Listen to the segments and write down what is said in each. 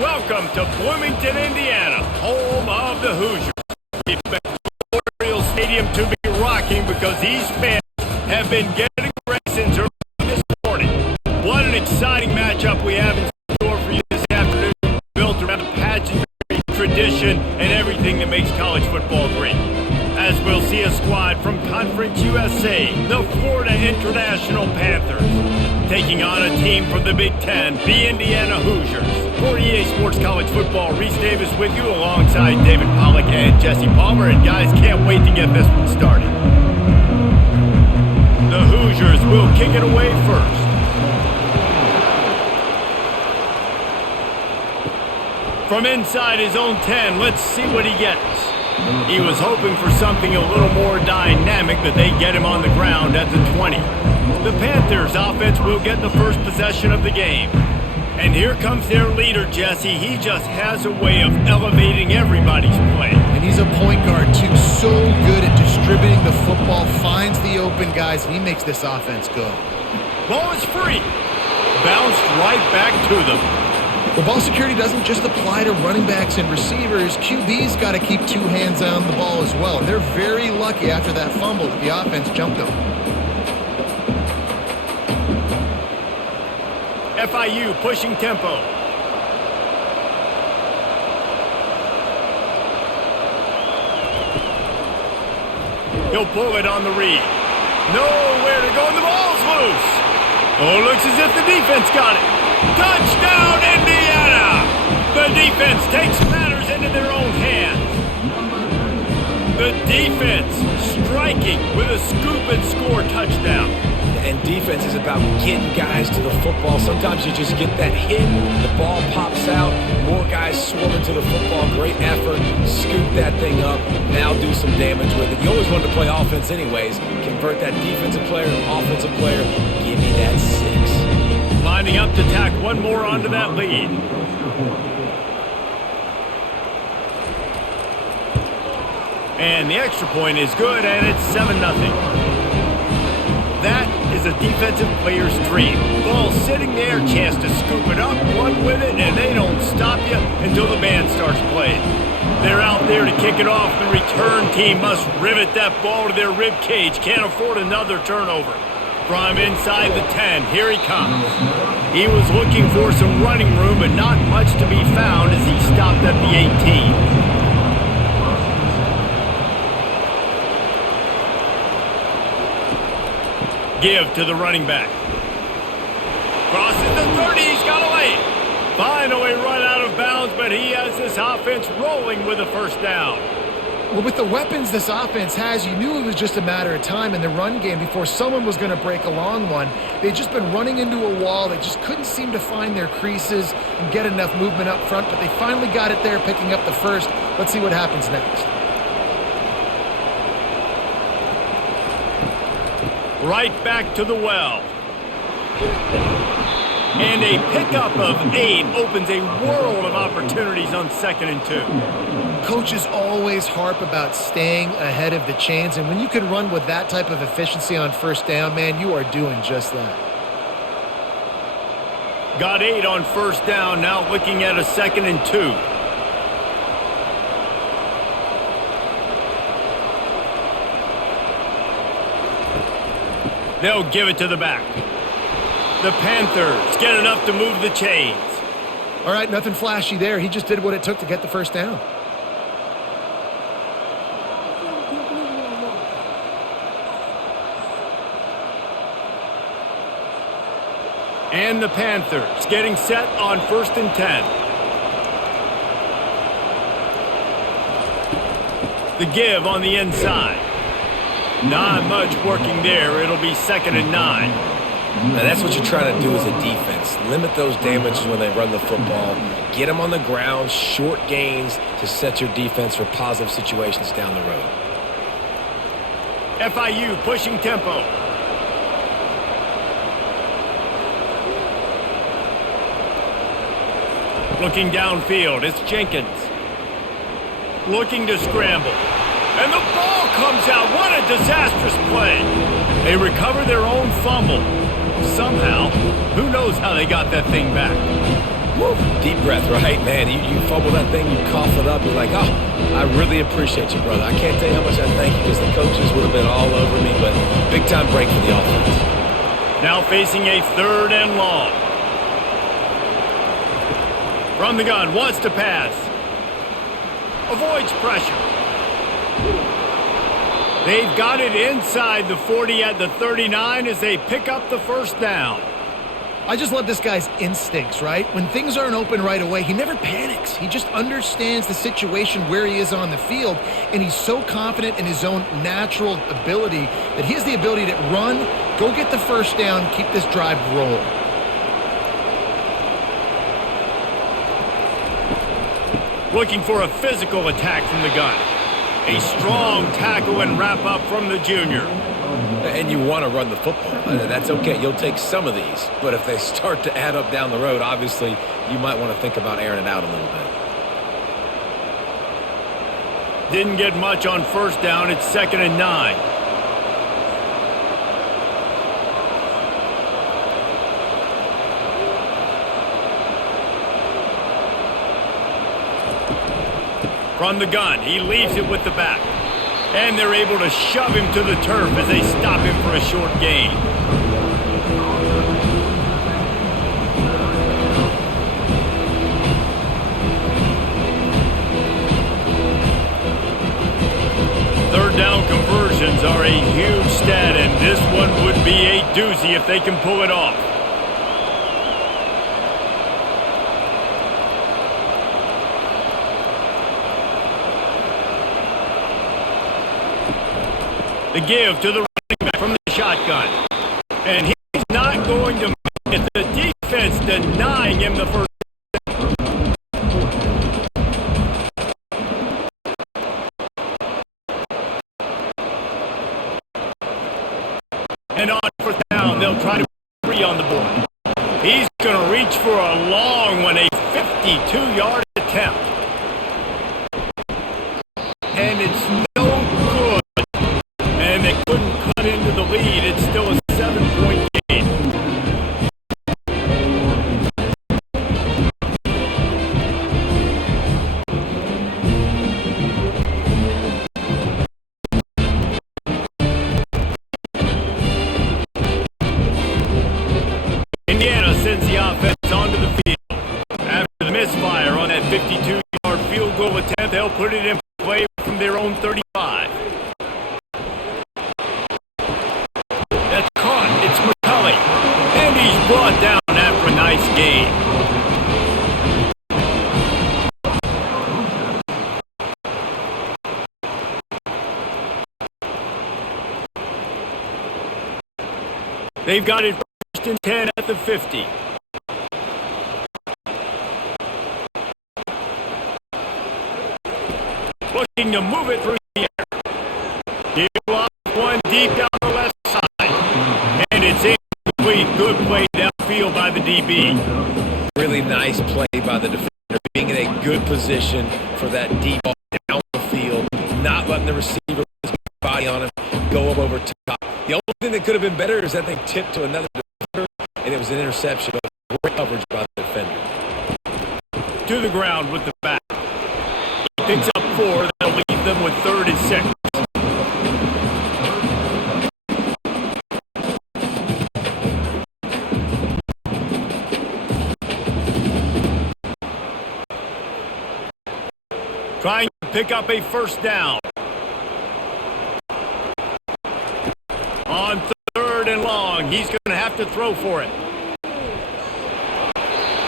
Welcome to Bloomington, Indiana, home of the Hoosiers. We expect Memorial Stadium to be rocking because these fans have been getting ready since early this morning. What an exciting matchup we have in store for you this afternoon, built around pageantry, tradition, and everything that makes college football great. As we'll see a squad from Conference USA, the Florida International Panthers, taking on a team from the Big Ten, the Indiana Hoosiers. For EA Sports College Football, Reese Davis with you alongside David Pollack and Jesse Palmer. And guys, can't wait to get this one started. The Hoosiers will kick it away first. From inside his own 10, let's see what he gets. He was hoping for something a little more dynamic, but they get him on the ground at the 20. The Panthers offense will get the first possession of the game. And here comes their leader, Jesse. He just has a way of elevating everybody's play. And he's a point guard, too. So good at distributing the football, finds the open guys, and he makes this offense go. Ball is free. Bounced right back to them. Well, ball security doesn't just apply to running backs and receivers. QB's got to keep two hands on the ball as well. And they're very lucky after that fumble that the offense jumped them. FIU pushing tempo. He'll pull it on the read. Nowhere to go, and the ball's loose. Oh, looks as if the defense got it. Touchdown, Indiana! The defense takes matters into their own hands. The defense striking with a scoop and score touchdown. And defense is about getting guys to the football. Sometimes you just get that hit, the ball pops out, more guys swarming to the football. Great effort, scoop that thing up, now do some damage with it. You always wanted to play offense anyways. Convert that defensive player, offensive player, give me that 6. Lining up to tack one more onto that lead. And the extra point is good, and it's 7-0. That is a defensive player's dream. Ball sitting there, chance to scoop it up, run with it, and they don't stop you until the band starts playing. They're out there to kick it off. The return team must rivet that ball to their rib cage. Can't afford another turnover. From inside the 10, here he comes. He was looking for some running room, but not much to be found as he stopped at the 18. Give to the running back. Crosses the 30, he's got away. Finally run out of bounds, but he has this offense rolling with a first down. Well, with the weapons this offense has, you knew it was just a matter of time in the run game before someone was going to break a long one. They'd just been running into a wall. They just couldn't seem to find their creases and get enough movement up front, but they finally got it there, picking up the first. Let's see what happens next. Right back to the well. And a pickup of 8 opens a world of opportunities on 2nd and 2. Coaches always harp about staying ahead of the chains, and when you can run with that type of efficiency on first down, man, you are doing just that. Got 8 on first down, now looking at a 2nd and 2. They'll give it to the back. The Panthers get enough to move the chains. All right, nothing flashy there. He just did what it took to get the first down. And the Panthers getting set on 1st and 10. The give on the inside. Not much working there. It'll be 2nd and 9. Now that's what you're trying to do as a defense. Limit those damages when they run the football. Get them on the ground, short gains to set your defense for positive situations down the road. FIU pushing tempo. Looking downfield, it's Jenkins. Looking to scramble. And the ball comes out. What a disastrous play. They recover their own fumble. Somehow, who knows how they got that thing back. Woo, deep breath, right? Man, you fumble that thing, you cough it up, you're like, oh, I really appreciate you, brother. I can't tell you how much I thank you because the coaches would have been all over me, but big-time break for the offense. Now facing a 3rd and long. From the gun, wants to pass. Avoids pressure. They've got it inside the 40 at the 39 as they pick up the 1st down. I just love this guy's instincts, right? When things aren't open right away, he never panics. He just understands the situation where he is on the field, and he's so confident in his own natural ability that he has the ability to run, go get the 1st down, keep this drive rolling. Looking for a physical attack from the gun. A strong tackle and wrap up from the junior. And you want to run the football. That's okay. You'll take some of these. But if they start to add up down the road, obviously, you might want to think about airing it out a little bit. Didn't get much on 1st down. It's 2nd and 9. From the gun, he leaves it with the back. And they're able to shove him to the turf as they stop him for a short gain. Third down conversions are a huge stat, and this one would be a doozy if they can pull it off. The give to the running back from the shotgun. And he's not going to make it. The defense denying him the 1st. And on 4th down, they'll try to put 3 on the board. He's going to reach for a long one, a 52-yard attempt. And it's no good. And they couldn't cut into the lead. It's still a 7-point game. Indiana sends the offense onto the field. After the misfire on that 52-yard field goal attempt, they'll put it in play from their own 35. That's caught. It's McCulley. And he's brought down after a nice gain. They've got it 1st and 10 at the 50. Looking to move it through the air. He lost one deep down the left side. And it's incomplete. Good play downfield by the DB. Really nice play by the defender, being in a good position for that deep ball down the field, not letting the receiver put his body on him, go up over top. The only thing that could have been better is that they tipped to another defender, and it was an interception. Great coverage by the defender. To the ground with the back. He picks up 4. That'll leave them with 3rd and 6. Trying to pick up a 1st down. On 3rd and long, he's going to have to throw for it.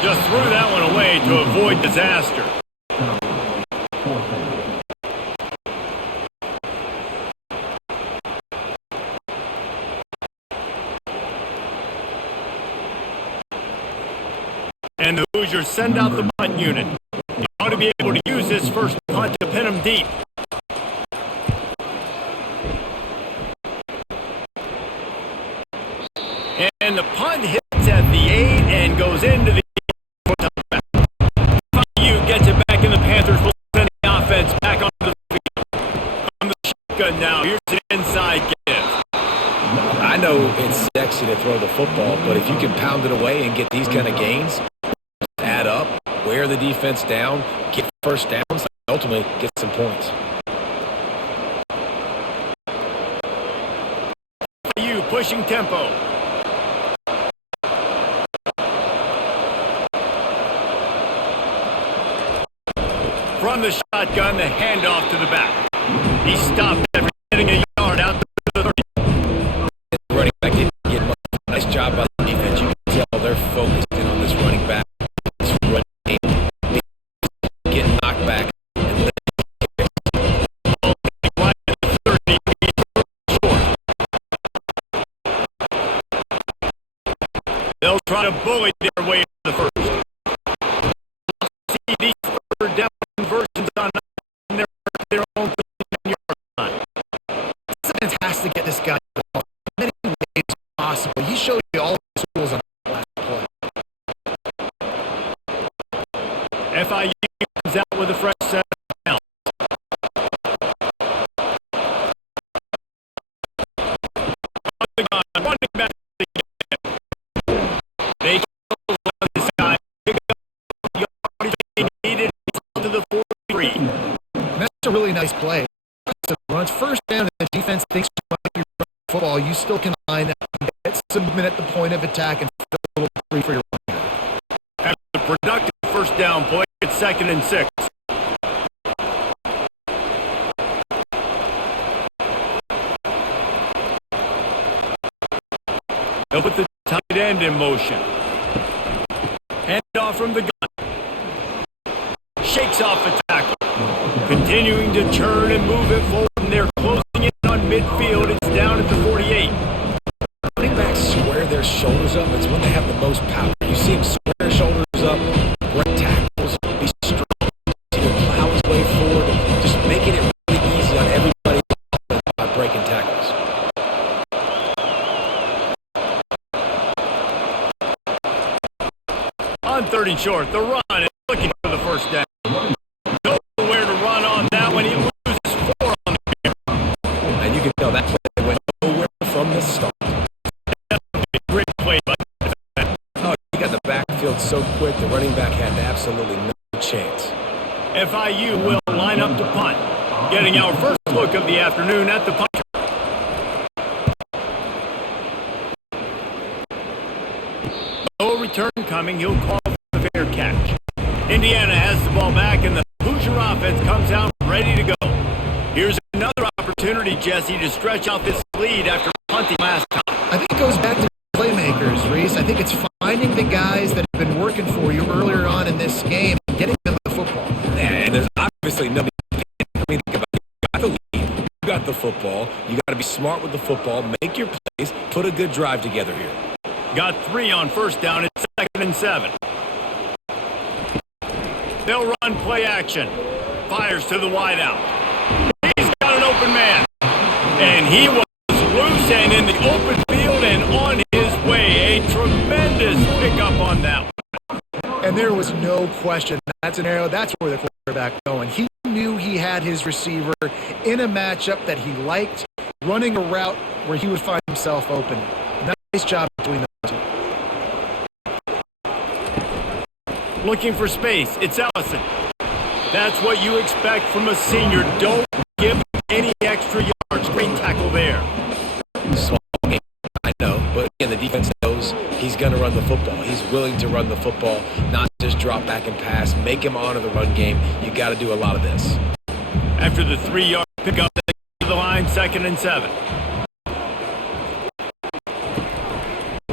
Just threw that one away to avoid disaster. And the Hoosiers send out the punt unit. You ought to be able to use this first punt to pin them deep. And the punt hits at the 8 and goes into the you gets it back in the Panthers. Will send the offense back onto the field. On the shotgun now. Here's an inside give. I know it's sexy to throw the football, but if you can pound it away and get these kind of gains, add up. wear the defense down, get first downs, and ultimately get some points. You pushing tempo. From the shotgun, the handoff to the back. He stopped after getting a yard out to the 30. Running back didn't get much. Nice job by the defense. You can tell they're focused in on this running back. This run game. Get knocked back. And right at the 30, short. They'll try to bully their way to the first. See these third down conversions on their own 15-yard line. Defense has to get this guy the ball in many ways possible. He showed you all the tools on the last play. FIU comes out with a fresh set of downs. On the gun, running back. They kill this guy. Pick up the yardage they needed to the 43. And that's a really nice play. Runs first down, and the defense thinks you're running football. You still can line up, get some movement at the point of attack, and feel a little free for your running back. After the productive first down play, it's 2nd and 6. They'll put the tight end in motion. Hand off from the gun. Shakes off the tackle. Continuing to turn and move it forward, and they're closing in on midfield. It's down at the 48. running backs square their shoulders up. It's when they have the most power. You see them square their shoulders up, break tackles, be strong, to plow his way forward, just making it really easy on everybody by breaking tackles. On 3rd and short, the run is looking for the first down. Nowhere to run on that one. He loses 4 on the game. And you can tell that play went nowhere from the start. Great play by Oh, he got the backfield so quick, the running back had absolutely no chance. FIU will line up to punt. Getting our first look of the afternoon at the punt. No return coming. He'll call for a fair catch. Indiana has the ball back, and the Hoosier offense comes out ready to go. Here's another opportunity, Jesse, to stretch out this lead after punting last time. I think it goes back to playmakers, Reese. I think it's finding the guys that have been working for you earlier on in this game and getting them the football. And there's obviously nobody. I mean, think about it. You got the lead. You got the football. You got to be smart with the football. Make your plays. Put a good drive together here. Got 3 on first down. It's 2nd and 7. They'll run play action. Fires to the wideout. He's got an open man. And he was loose and in the open field and on his way. A tremendous pickup on that one. And there was no question. That's an arrow. That's where the quarterback going. He knew he had his receiver in a matchup that he liked, running a route where he would find himself open. Nice job between those two. Looking for space. It's Ellison. That's what you expect from a senior. Don't give him any extra yards. Great tackle there. Small game, I know, but again, the defense knows he's going to run the football. He's willing to run the football, not just drop back and pass. Make him honor the run game. You got to do a lot of this. After the 3-yard pickup, they go to the line, 2nd and 7.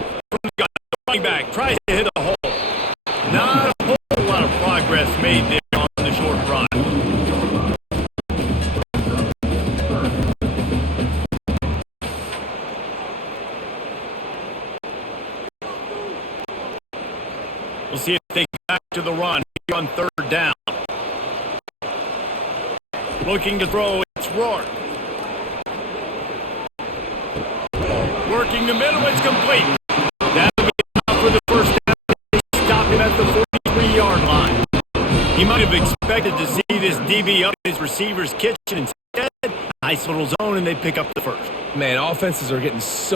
From the gun, running back tries to hit a hole. Not a whole lot of progress made there on the short run. We'll see if they get back to the run here on 3rd down. Looking to throw, it's Rourke. Working the middle, it's complete. That'll be enough for the first down. They stop him at the 43-yard line. He might have expected to see this DB up in his receiver's kitchen. Instead, nice little zone, and they pick up the first. Man, offenses are getting so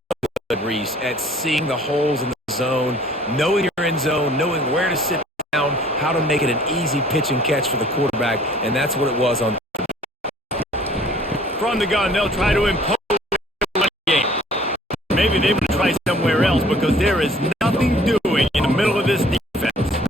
good, Reese, at seeing the holes in the zone, knowing your end zone, knowing where to sit down, how to make it an easy pitch and catch for the quarterback, and that's what it was on. From the gun, they'll try to impose the running game. Maybe they would try somewhere else because there is nothing doing in the middle of this defense.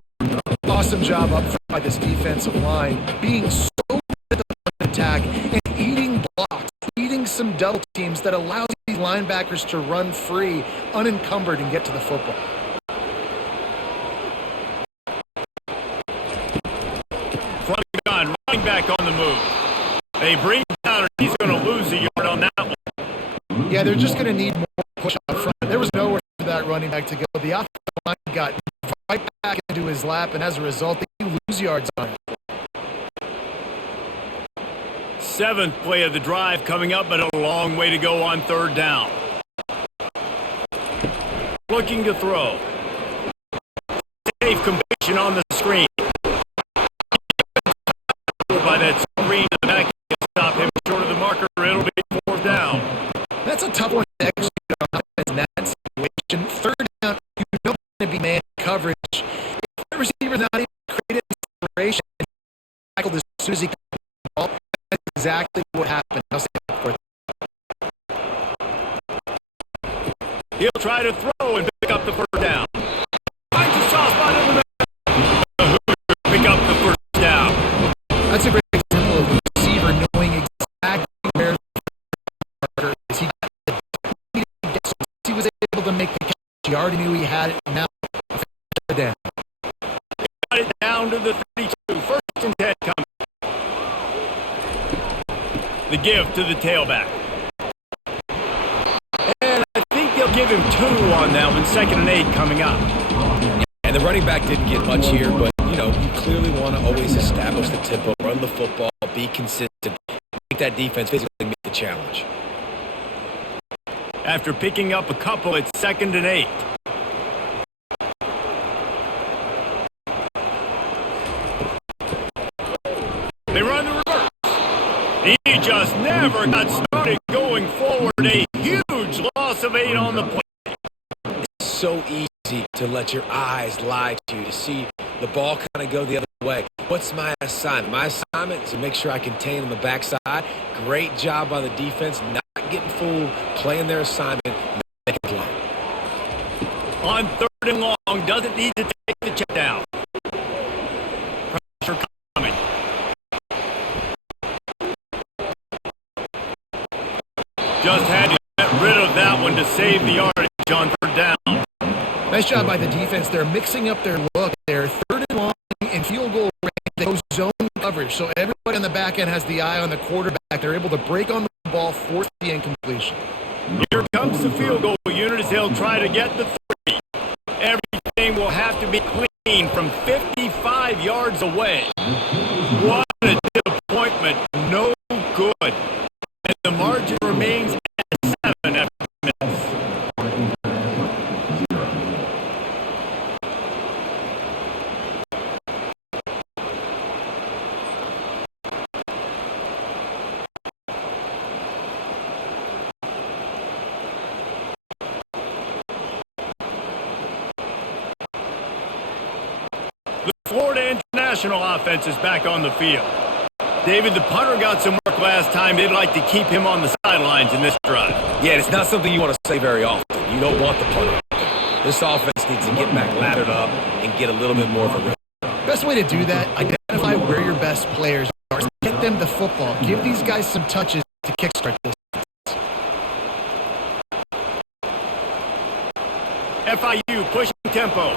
Awesome job up front by this defensive line, being so good at the attack and eating blocks, eating some double teams that allows these linebackers to run free, unencumbered, and get to the football. From the gun, running back on the move. They bring down, and he's going to lose a yard on that one. Yeah, they're just going to need more push up front. There was nowhere for that running back to go. The offensive line got right back into his lap, and as a result, they lose yards on it. Seventh play of the drive coming up, but a long way to go on third down. Looking to throw. Safe completion on the screen. By that screen, the back can stop him short of the marker. It'll be fourth down. That's a tough one to execute on in that situation. Third down, you don't want to be man coverage. If the receiver's not even created separation, tackled as soon as he got the ball, that's exactly what happened. I'll say that for you. He'll try to throw and pick up the first down. Finds a soft spot in the middle. The Hoosiers pick up the first down. That's a great example of the receiver knowing exactly where the marker is. He was able to make the catch. He already knew he had it. Now, down. Got it down to the 32. First and 10 coming. The give to the tailback. And I think they'll give him 2 on that one. Second and 8 coming up. And the running back didn't get much here, but, you clearly want to always establish the tempo, run the football, be consistent, make that defense physically meet the challenge. After picking up a couple, it's second and 8. They run the reverse. He just never got started going forward. A huge loss of 8 on the play. It's so easy to let your eyes lie to you, to see the ball kind of go the other way. What's my assignment? My assignment is to make sure I contain on the backside. Great job by the defense, not getting fooled, playing their assignment, making a play. On third and long, doesn't need to take the check down. Pressure coming. Just had to get rid of that one to save the yardage on third down. Nice job by the defense. They're mixing up their look. They're third and long in field goal range. They go zone coverage, so everybody on the back end has the eye on the quarterback. They're able to break on the ball, force the incompletion. Here comes the field goal unit as they'll try to get the 3. Everything will have to be clean from 55 yards away. What a disappointment. No good. And the margin remains at 7 after minutes. The Florida International offense is back on the field. David, the punter got some work last time. They'd like to keep him on the sidelines in this drive. Yeah, it's not something you want to say very often. You don't want the punter. This offense needs to get back laddered up and get a little bit more of a rhythm. Best way to do that, identify where your best players are. Get them the football. Give these guys some touches to kickstart this. FIU pushing tempo.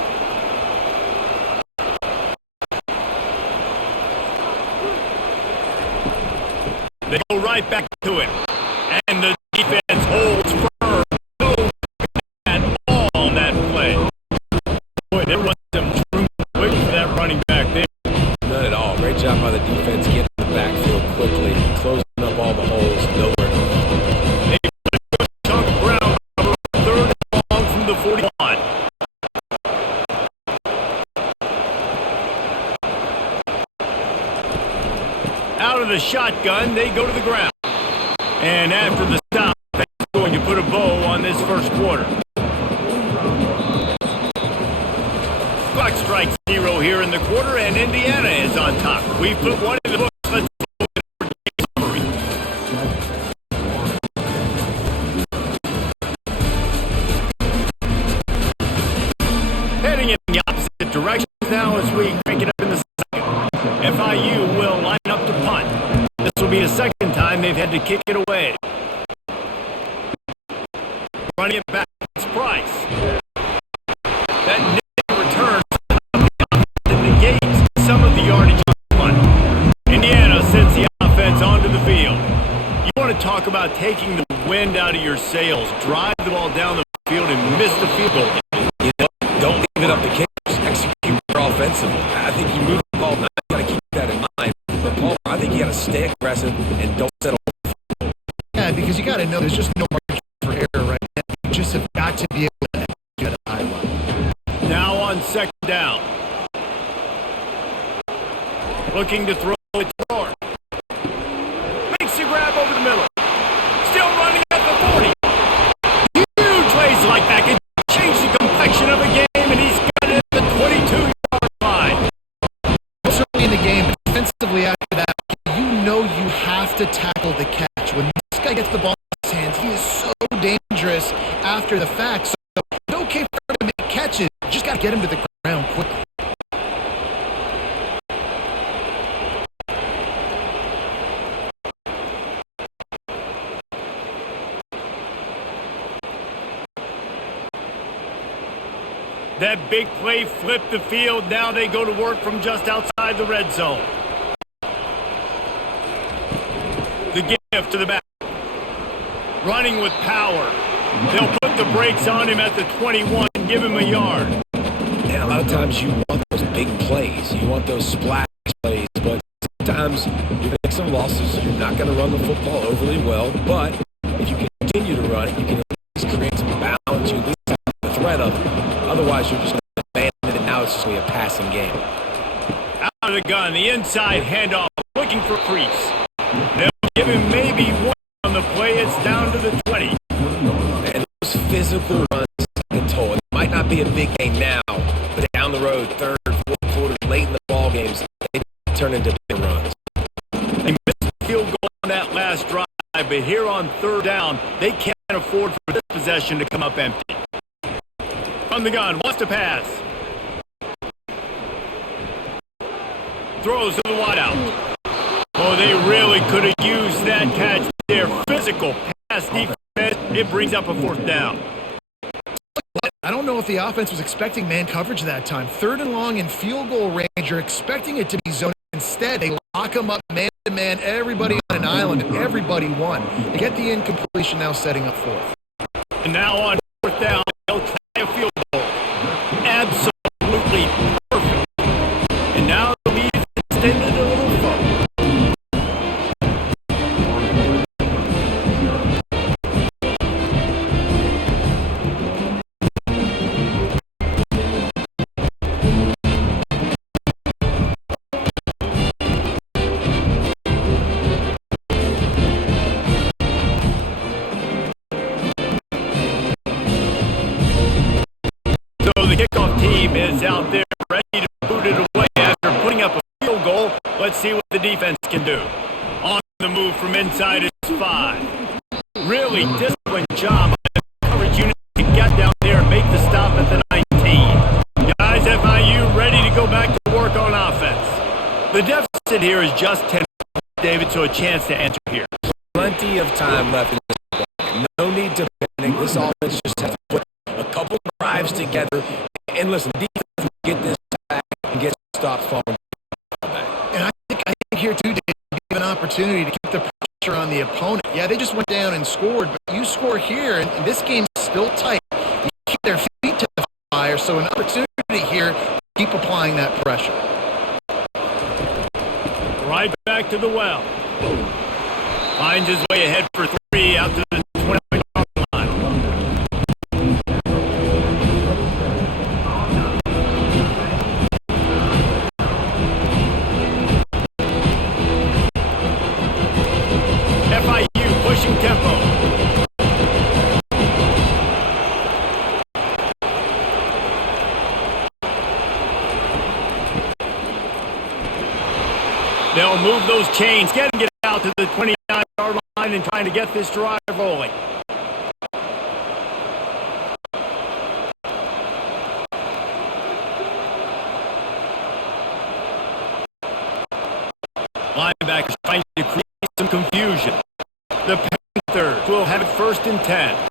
They go right back to it. And the defense holds firm. No at all on that play. Boy, there was some true quick for that running back there. None at all. Great job by the defense getting in the backfield quickly, closing up all the holes. Nowhere to go. They put a good chunk of ground cover, third and long from the 41. Out of the shotgun, they go to the ground. And after the stop, they're going to put a bow on this first quarter. Clock strikes 0 go here in the quarter, and Indiana is on top. We've put one in the books. Let's go with the summary. Heading in the opposite direction now as we crank it up in the second. FIU will line up to punt. This will be the second time they've had to kick it away. Running it back, it's Price. That nifty return negates some of the yardage on the punt. Indiana sends the offense onto the field. You want to talk about taking the wind out of your sails. Drive the ball down the field and miss the field goal. You know, don't leave it up to kickers. Execute your offensively. I think you move the ball. Now you got to keep that in mind. But Paul, I think you got to stay aggressive and don't settle. Yeah, because you got to know there's just no margin for error right now. You just have got to be able to execute at a high level. Now on second down. Looking to throw it to Thorne. Makes the grab over the middle. Still running at the 40. Huge plays like that can change the complexion of a game, and he's got it at the 22-yard line. It's early in the game, but defensively after that, you know you have to tackle the catch. When this guy gets the ball in his hands, he is so dangerous after the fact. So it's okay for him to make catches. You just got to get him to the ground quickly. That big play flipped the field. Now they go to work from just outside the red zone. The gift to the back. Running with power. They'll put the brakes on him at the 21 and give him a yard. And a lot of times you want those big plays. You want those splash plays. But sometimes you're going to make some losses. You're not going to run the football overly well. But if you continue to run it, you can at least create some balance. You at least have the threat of it. Otherwise, you're just going to abandon it, and now it's just going to be a passing game. Out of the gun, the inside handoff, looking for Priest. They'll give him maybe one on the play. It's down to the 20. And those physical runs take a toll. It might not be a big game now, but down the road, third, fourth quarter, late in the ball games, they turn into big runs. They missed the field goal on that last drive, but here on third down, they can't afford for this possession to come up empty. On the gun, wants to pass. Throws to the wideout. Oh, they really could have used that catch there. Physical pass defense. It brings up a fourth down. I don't know if the offense was expecting man coverage that time. Third and long in field goal range, you're expecting it to be zone. Instead, they lock them up man-to-man, everybody on an island, and everybody won. They get the incompletion now setting up fourth. And now on fourth down, they'll try a field goal. Absolutely perfect. And now the lead is extended a little further. So the kickoff team is out there ready to boot it away after putting up a field goal. Let's see what the defense can do. On the move from inside is 5. Really disciplined job by the coverage unit to get down there and make the stop at the 19. Guys, FIU ready to go back to work on offense. The deficit here is just 10, David, so a chance to answer here. Plenty of time left in this ball. No need to panic. This offense just has to put a couple drives together. And listen, defense will get this back and get stops falling back. And I think here too, Dave, you give an opportunity to keep the pressure on the opponent. Yeah, they just went down and scored, but you score here, and this game's still tight. You keep their feet to the fire, so an opportunity here to keep applying that pressure. Right back to the well. Finds his way ahead for 3 out to the 20-yard line. FIU pushing tempo. They'll move those chains, get out to the 29-yard line and trying to get this drive rolling. Linebackers trying to create some confusion. The Panthers will have it 1st and 10.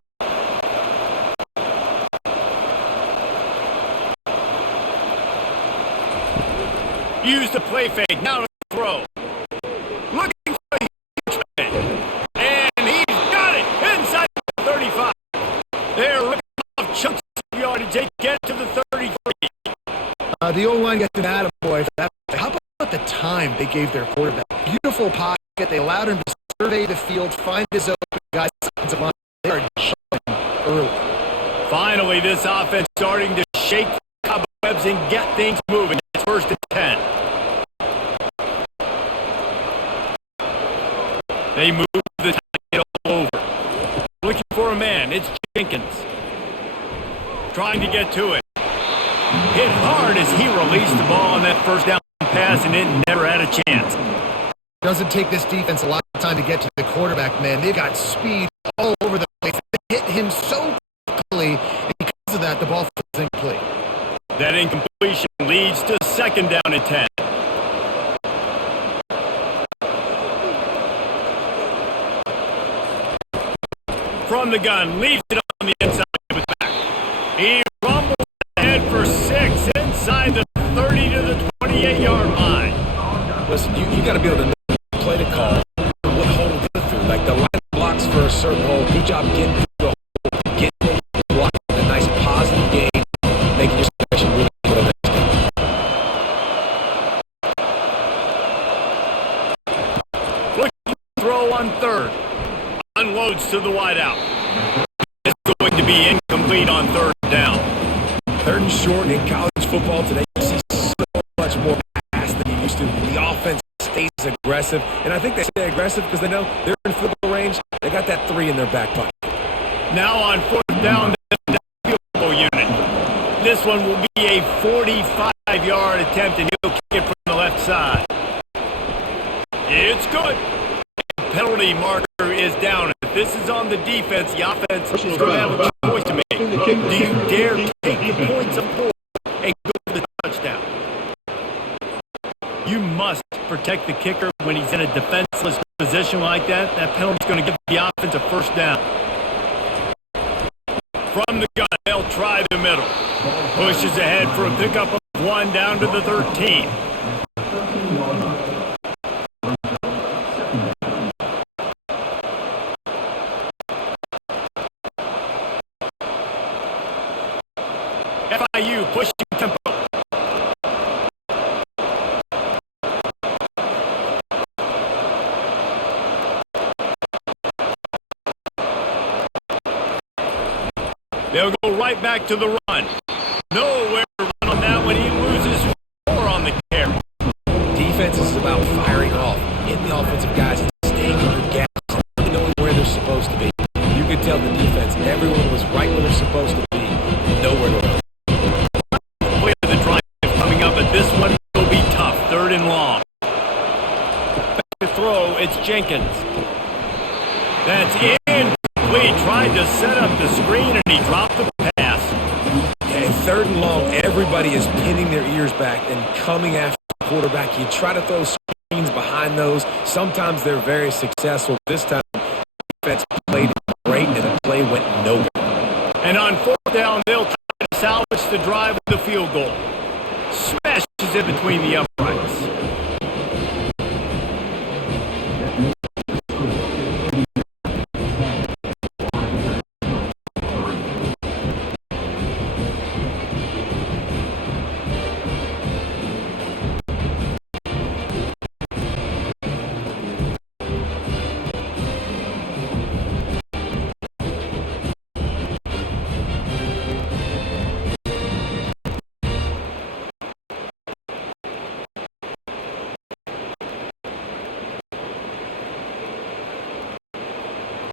Use the play fake, now to throw. Looking for a huge play. And he's got it inside the 35. They're ripping off chunks of yardage. They get to the 33. The O-line gets an attaboy for that. How about the time they gave their quarterback? Beautiful pocket. They allowed him to survey the field, find his open guys. They are jumping early. Finally, this offense starting to shake the cobwebs and get things moving. It's 1st and 10. They move the tight all over. Looking for a man. It's Jenkins. Trying to get to it. Hit hard as he released the ball on that 1st down pass, and it never had a chance. Doesn't take this defense a lot of time to get to the quarterback, man. They've got speed all over the place. They hit him so quickly, and because of that, the ball falls incomplete. That incompletion leads to 2nd down and 10. From the gun, leaves it on the inside of his back. He rumbles ahead for 6 inside the 30 to the 28-yard line. Listen, you got to be able to play the call, what hole to go through. Like the line blocks for a certain hole. Good job getting through the hole, getting blocked, a nice positive gain, making your selection really good on the next down. Looking to throw on 3rd. Unloads to the wideout. It's going to be incomplete on 3rd down. 3rd and short in college football today. You see so much more pass than you used to. The offense stays aggressive, and I think they stay aggressive because they know they're in field goal range. They got that 3 in their back pocket. Now on 4th down, the field goal unit. This one will be a 45-yard attempt, and he'll kick it from the left side. It's good. Penalty marker is down. If this is on the defense, the offense is going to have a choice to make. Do you dare take the points of 4 and go for the touchdown? You must protect the kicker when he's in a defenseless position like that. That penalty is going to give the offense a 1st down. From the gun, they'll try the middle. Pushes ahead for a pickup of 1 down to the 13. FIU pushing tempo. They'll go right back to the run. Nowhere to run on that one. He loses 4 on the carry. Defense is about firing off, hitting the offensive guys, and staying in your gaps, really knowing where they're supposed to be. You could tell the defense, everyone was right where they're supposed to be, nowhere to run. Play of the drive coming up, but this one will be tough. 3rd and long. Back to throw, it's Jenkins. That's incomplete. Tried to set up the screen, and he dropped the pass. And 3rd and long, everybody is pinning their ears back and coming after the quarterback. You try to throw screens behind those. Sometimes they're very successful. This time, the defense played great, and the play went nowhere. And on 4th down, they'll try to salvage the drive with the field goal. Smashes it between the uprights.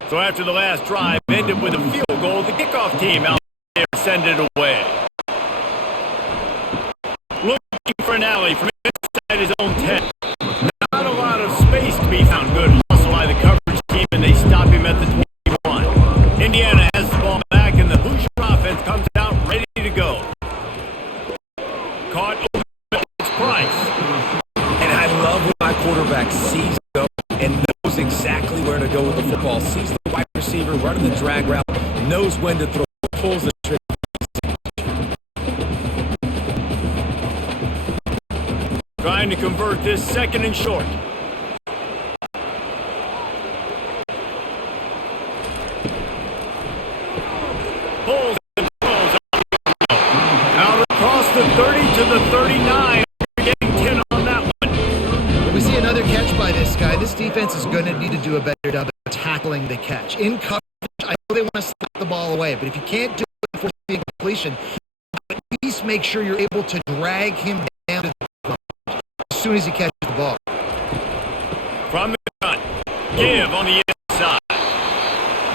So after the last drive ended with a field goal, the kickoff team out there send it away. Looking for an alley from inside his own 10. Not to go. Caught over its Price. And I love when my quarterback sees go and knows exactly where to go with the football. Sees the wide receiver running the drag route, knows when to throw, pulls the trigger. Trying to convert this 2nd and short. Pulls and throws out across the 30 to the 39. Getting 10 on that one. When we see another catch by this guy, this defense is going to need to do a better job of tackling the catch. In coverage, I know they want to slip the ball away, but if you can't do it for the completion, at least make sure you're able to drag him down to the ground as soon as he catches the ball. From the gun, give on the inside.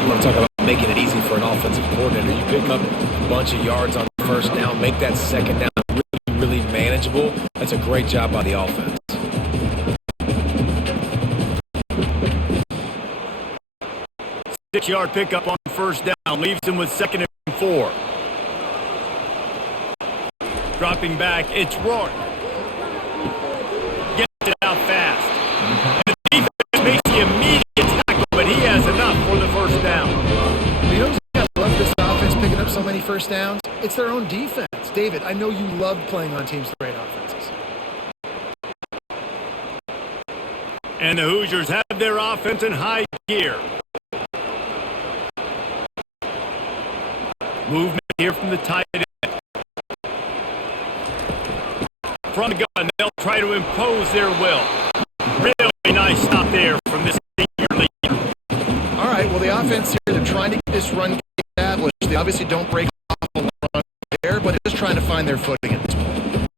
You want to talk about making it easy for an offensive coordinator. You pick up a bunch of yards on the first down, make that second down really manageable. That's a great job by the offense. Six-yard pickup on first down, leaves him with 2nd and 4. Dropping back, it's Rourke. Gets it out fast. And the defense makes the immediate tackle, but he has enough for the first down. You know who's love this offense picking up so many first downs? It's their own defense. David, I know you love playing on teams with great offenses. And the Hoosiers have their offense in high gear. Movement here from the tight end. From the gun, they'll try to impose their will. Really nice stop there from this senior leader. All right, well, the offense here, they're trying to get this run game established. They obviously don't break off a run there, but they're just trying to find their footing at this point.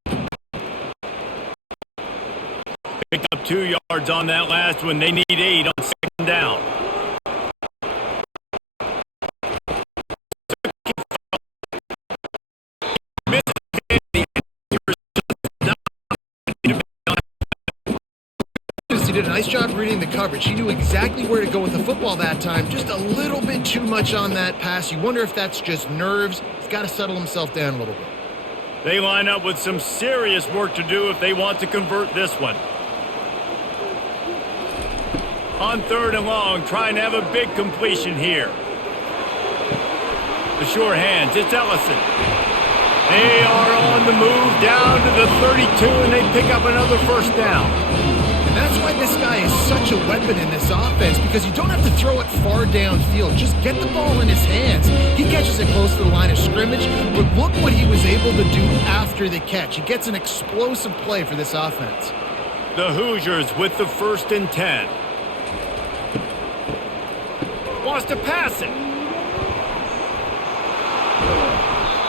Picked up 2 yards on that last one. They need 8 on 2nd down. He did a nice job reading the coverage. He knew exactly where to go with the football that time. Just a little bit too much on that pass. You wonder if that's just nerves. He's got to settle himself down a little bit. They line up with some serious work to do if they want to convert this one. On 3rd and long, trying to have a big completion here. The sure hands, it's Ellison. They are on the move down to the 32, and they pick up another first down. And that's why this guy is such a weapon in this offense, because you don't have to throw it far downfield. Just get the ball in his hands. He catches it close to the line of scrimmage, but look what he was able to do after the catch. He gets an explosive play for this offense. The Hoosiers with the 1st and 10. Wants to pass it.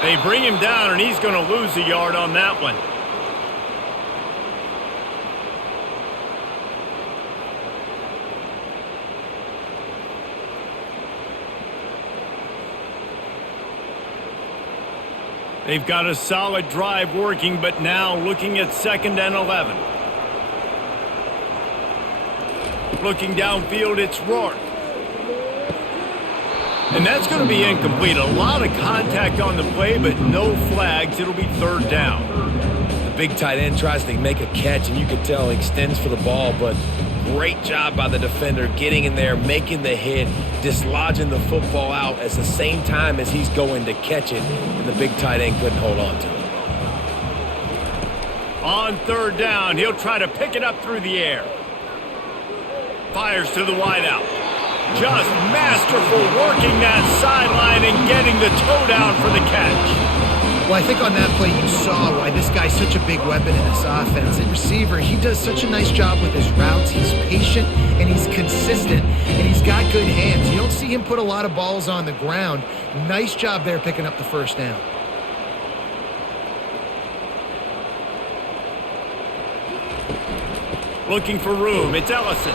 They bring him down, and he's going to lose a yard on that one. They've got a solid drive working, but now looking at 2nd and 11. Looking downfield, it's Rourke. And that's going to be incomplete. A lot of contact on the play, but no flags. It'll be 3rd down. The big tight end tries to make a catch, and you can tell he extends for the ball, but great job by the defender getting in there, making the hit, dislodging the football out at the same time as he's going to catch it, and the big tight end couldn't hold on to it. On 3rd down, he'll try to pick it up through the air. Fires to the wideout. Just masterful working that sideline and getting the toe down for the catch. Well, I think on that play you saw why this guy's such a big weapon in this offense. At receiver, he does such a nice job with his routes. He's patient, and he's consistent, and he's got good hands. You don't see him put a lot of balls on the ground. Nice job there picking up the first down. Looking for room, it's Ellison.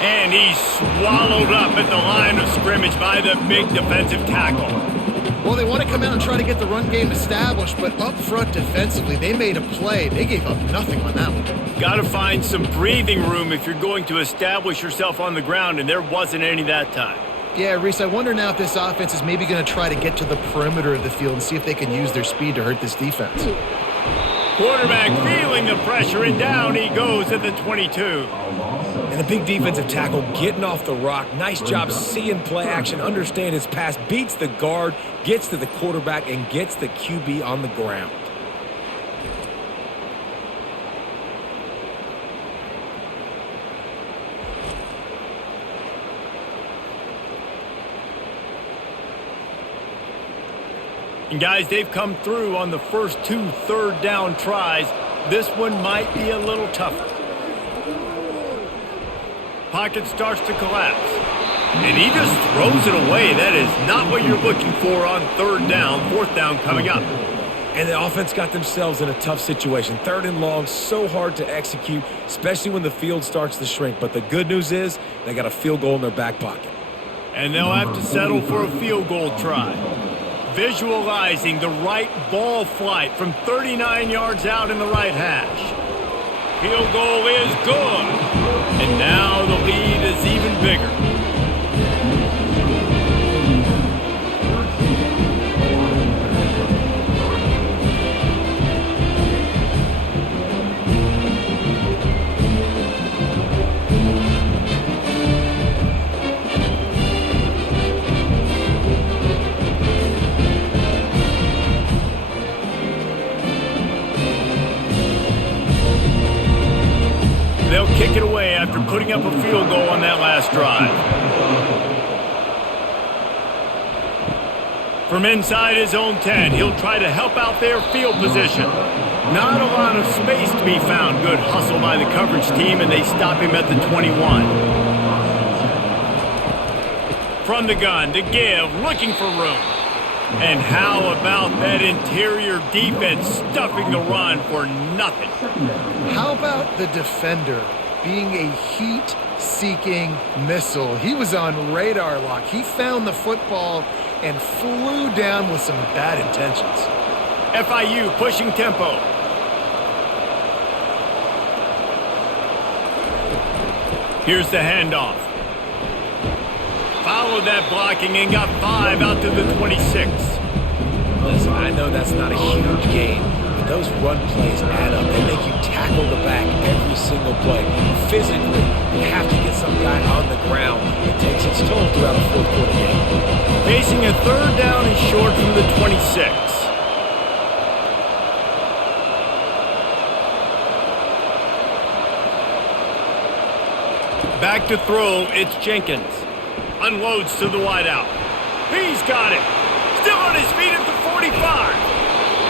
And he's swallowed up at the line of scrimmage by the big defensive tackle. Well, they want to come out and try to get the run game established, but up front defensively, they made a play. They gave up nothing on that one. Got to find some breathing room if you're going to establish yourself on the ground, and there wasn't any that time. Yeah, Reese, I wonder now if this offense is maybe going to try to get to the perimeter of the field and see if they can use their speed to hurt this defense. Quarterback feeling the pressure, and down he goes at the 22. And the big defensive tackle getting off the rock. Nice job seeing play action, understand his pass, beats the guard, gets to the quarterback, and gets the QB on the ground. And guys, they've come through on the first 2 third-down tries. This one might be a little tougher. Pocket starts to collapse. And he just throws it away. That is not what you're looking for on third down. Fourth down coming up. And the offense got themselves in a tough situation. Third and long, so hard to execute, especially when the field starts to shrink. But the good news is they got a field goal in their back pocket. And they'll have to settle for a field goal try. Visualizing the right ball flight from 39 yards out in the right hash. Field goal is good. And now the lead is even bigger. They'll kick it away after putting up a field goal on that last drive. From inside his own 10, he'll try to help out their field position. Not a lot of space to be found. Good hustle by the coverage team, and they stop him at the 21. From the gun to give, looking for room. And how about that interior defense stuffing the run for nothing? How about the defender being a heat-seeking missile? He was on radar lock. He found the football and flew down with some bad intentions. FIU pushing tempo. Here's the handoff. Followed that blocking and got 5 out to the 26. Listen, I know that's not a huge game, but those run plays add up. They make you tackle the back every single play. Physically, you have to get some guy on the ground. It takes its toll throughout a fourth quarter game. Facing a third down and short from the 26. Back to throw, it's Jenkins. Unloads to the wideout. He's got it. Still on his feet at the 45.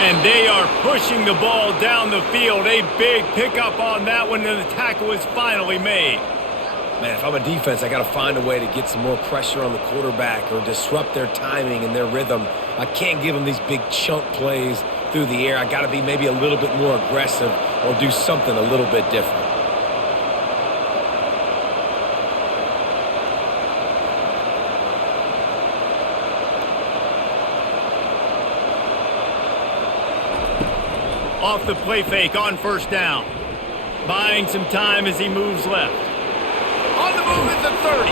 And they are pushing the ball down the field. A big pickup on that one, and the tackle is finally made. Man, if I'm a defense, I got to find a way to get some more pressure on the quarterback or disrupt their timing and their rhythm. I can't give them these big chunk plays through the air. I got to be maybe a little bit more aggressive or do something a little bit different. Off the play fake on first down. Buying some time as he moves left. On the move at the 30.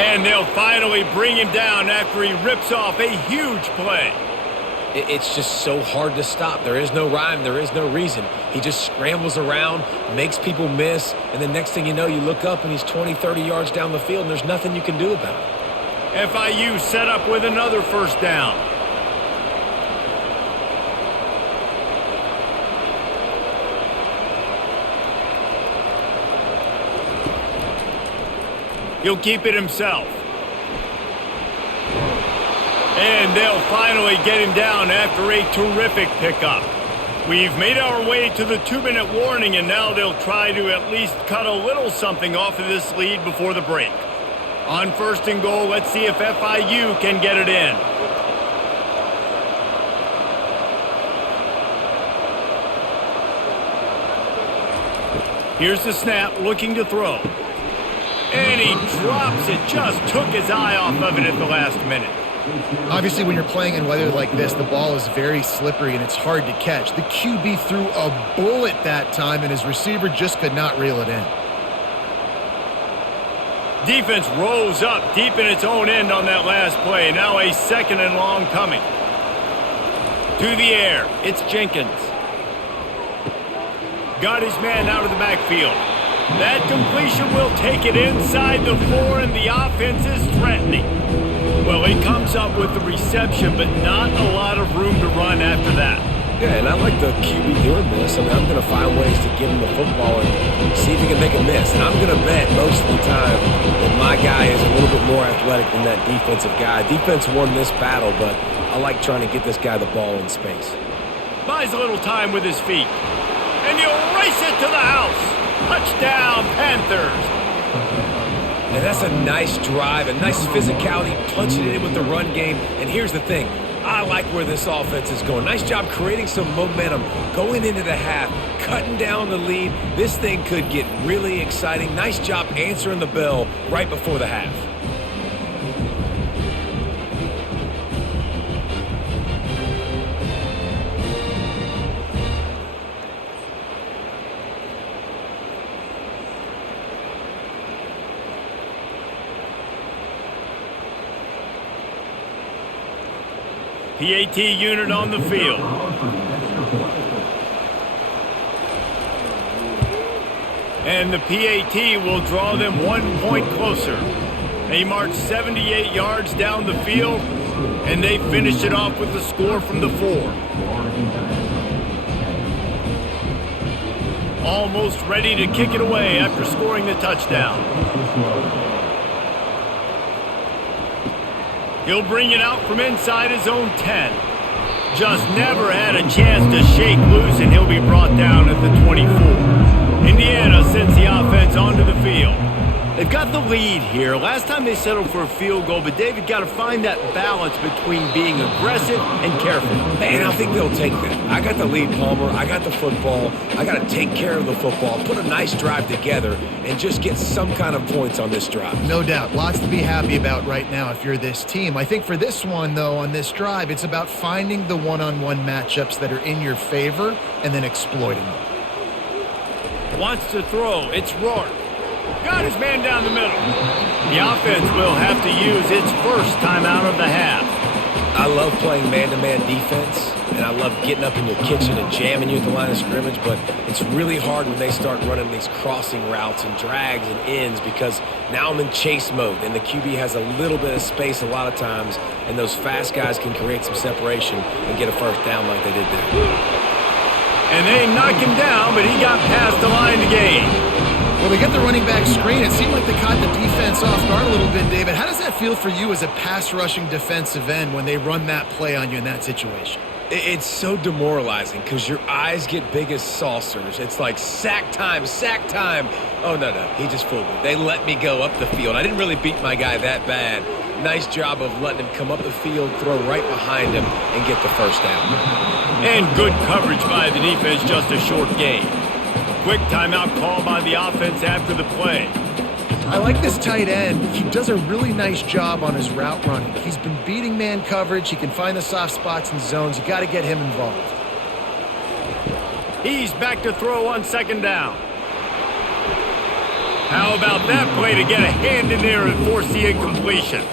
And they'll finally bring him down after he rips off a huge play. It's just so hard to stop. There is no rhyme. There is no reason. He just scrambles around, makes people miss, and the next thing you know, you look up and he's 20, 30 yards down the field, and there's nothing you can do about it. FIU set up with another first down. He'll keep it himself. And they'll finally get him down after a terrific pickup. We've made our way to the 2-minute warning, and now they'll try to at least cut a little something off of this lead before the break. On first and goal, let's see if FIU can get it in. Here's the snap, looking to throw. And he drops it, just took his eye off of it at the last minute. Obviously, when you're playing in weather like this, the ball is very slippery and it's hard to catch. The QB threw a bullet that time, and his receiver just could not reel it in. Defense rose up deep in its own end on that last play. Now a 2nd and long coming. To the air, it's Jenkins. Got his man out of the backfield. That completion will take it inside the 4, and the offense is threatening. Well, he comes up with the reception, but not a lot of room to run after that. Yeah, and I like the QB doing this. I mean, I'm going to find ways to give him the football and see if he can make a miss. And I'm going to bet most of the time that my guy is a little bit more athletic than that defensive guy. Defense won this battle, but I like trying to get this guy the ball in space. Buys a little time with his feet. And you race it to the house. Touchdown, Panthers. And that's a nice drive, a nice physicality, punching it in with the run game. And here's the thing. I like where this offense is going. Nice job creating some momentum, going into the half, cutting down the lead. This thing could get really exciting. Nice job answering the bell right before the half. PAT unit on the field. And the PAT will draw them 1 point closer. They march 78 yards down the field, and they finish it off with the score from the 4. Almost ready to kick it away after scoring the touchdown. He'll bring it out from inside his own 10. Just never had a chance to shake loose, and he'll be brought down at the 24. Indiana sends the offense onto the field. They've got the lead here. Last time they settled for a field goal, but David got to find that balance between being aggressive and careful. And I think they'll take that. I got the lead, Palmer. I got the football. I got to take care of the football, put a nice drive together, and just get some kind of points on this drive. No doubt. Lots to be happy about right now if you're this team. I think for this one, though, on this drive, it's about finding the one-on-one matchups that are in your favor and then exploiting them. Wants to throw. It's Rourke. Got his man down the middle. The offense will have to use its first timeout of the half. I love playing man-to-man defense, and I love getting up in your kitchen and jamming you at the line of scrimmage, but it's really hard when they start running these crossing routes and drags and ends because now I'm in chase mode, and the QB has a little bit of space a lot of times, and those fast guys can create some separation and get a first down like they did there. And they knock him down, but he got past the line to gain. Well, they get the running back screen. It seemed like they caught the defense off guard a little bit, David. How does that feel for you as a pass-rushing defensive end when they run that play on you in that situation? It's so demoralizing because your eyes get big as saucers. It's like sack time, sack time. Oh, no, he just fooled me. They let me go up the field. I didn't really beat my guy that bad. Nice job of letting him come up the field, throw right behind him, and get the first down. And good coverage by the defense, just a short gain. Quick timeout call by the offense after the play. I like this tight end. He does a really nice job on his route running. He's been beating man coverage. He can find the soft spots and zones. You got to get him involved. He's back to throw on 2nd down. How about that play to get a hand in there and force the incompletion?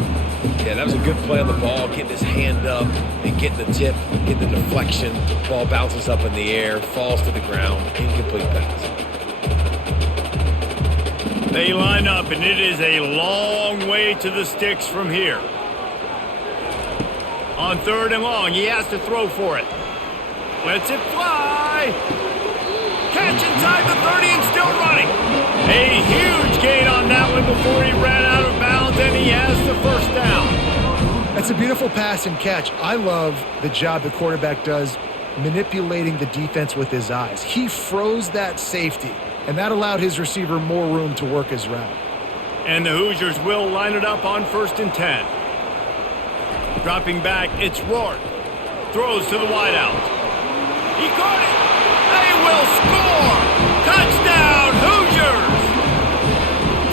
Yeah, that was a good play on the ball, getting his hand up and getting the tip, getting the deflection. Ball bounces up in the air, falls to the ground, incomplete pass. They line up, and it is a long way to the sticks from here. On 3rd and long, he has to throw for it. Lets it fly. Catch inside the 30 and still running. A huge gain on that one before he ran out of bounds, and he has the first down. That's a beautiful pass and catch. I love the job the quarterback does manipulating the defense with his eyes. He froze that safety, and that allowed his receiver more room to work his route. And the Hoosiers will line it up on 1st and 10. Dropping back, it's Rourke. Throws to the wideout. He caught it. They will score. Touchdown, Hoosiers.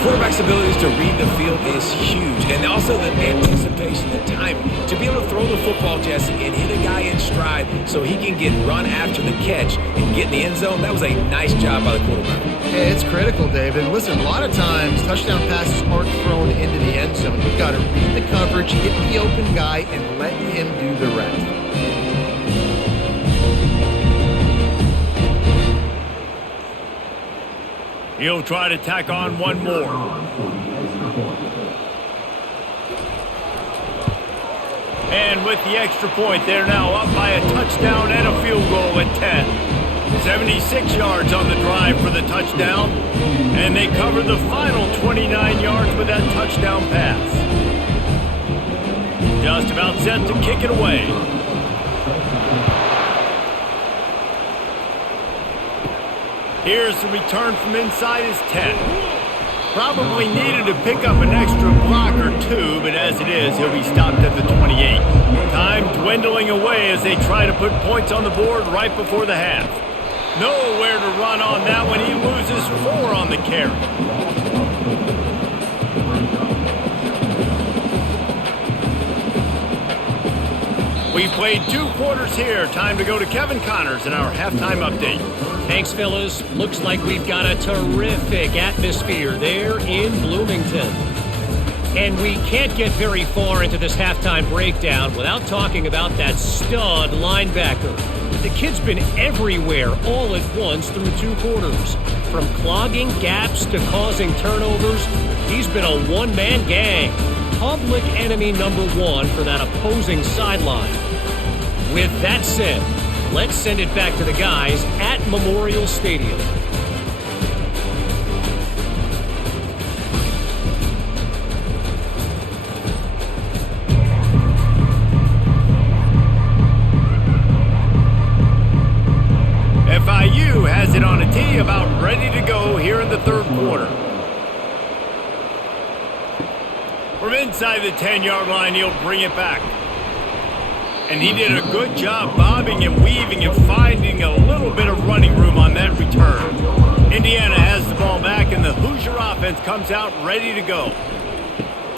Quarterback's abilities to read the field is huge, and also the anticipation, the timing. To be able to throw the football, Jesse, and hit a guy in stride so he can get run after the catch and get in the end zone, that was a nice job by the quarterback. Yeah, it's critical, David. Listen, a lot of times touchdown passes aren't thrown into the end zone. You've got to read the coverage, hit the open guy, and let him do the rest. He'll try to tack on one more. And with the extra point, they're now up by a touchdown and a field goal at 10. 76 yards on the drive for the touchdown, and they cover the final 29 yards with that touchdown pass. Just about set to kick it away. Here's the return from inside his 10. Probably needed to pick up an extra block or two, but as it is, he'll be stopped at the 28. Time dwindling away as they try to put points on the board right before the half. Nowhere to run on that one. He loses 4 on the carry. We've played 2 quarters here. Time to go to Kevin Connors in our halftime update. Thanks, fellas. Looks like we've got a terrific atmosphere there in Bloomington. And we can't get very far into this halftime breakdown without talking about that stud linebacker. The kid's been everywhere all at once through 2 quarters. From clogging gaps to causing turnovers, he's been a one-man gang. Public enemy number 1 for that opposing sideline. With that said, let's send it back to the guys at Memorial Stadium. FIU has it on a tee, about ready to go here in the 3rd quarter. From inside the 10-yard line, he'll bring it back. And he did a good job bobbing and weaving and finding a little bit of running room on that return. Indiana has the ball back, and the Hoosier offense comes out ready to go.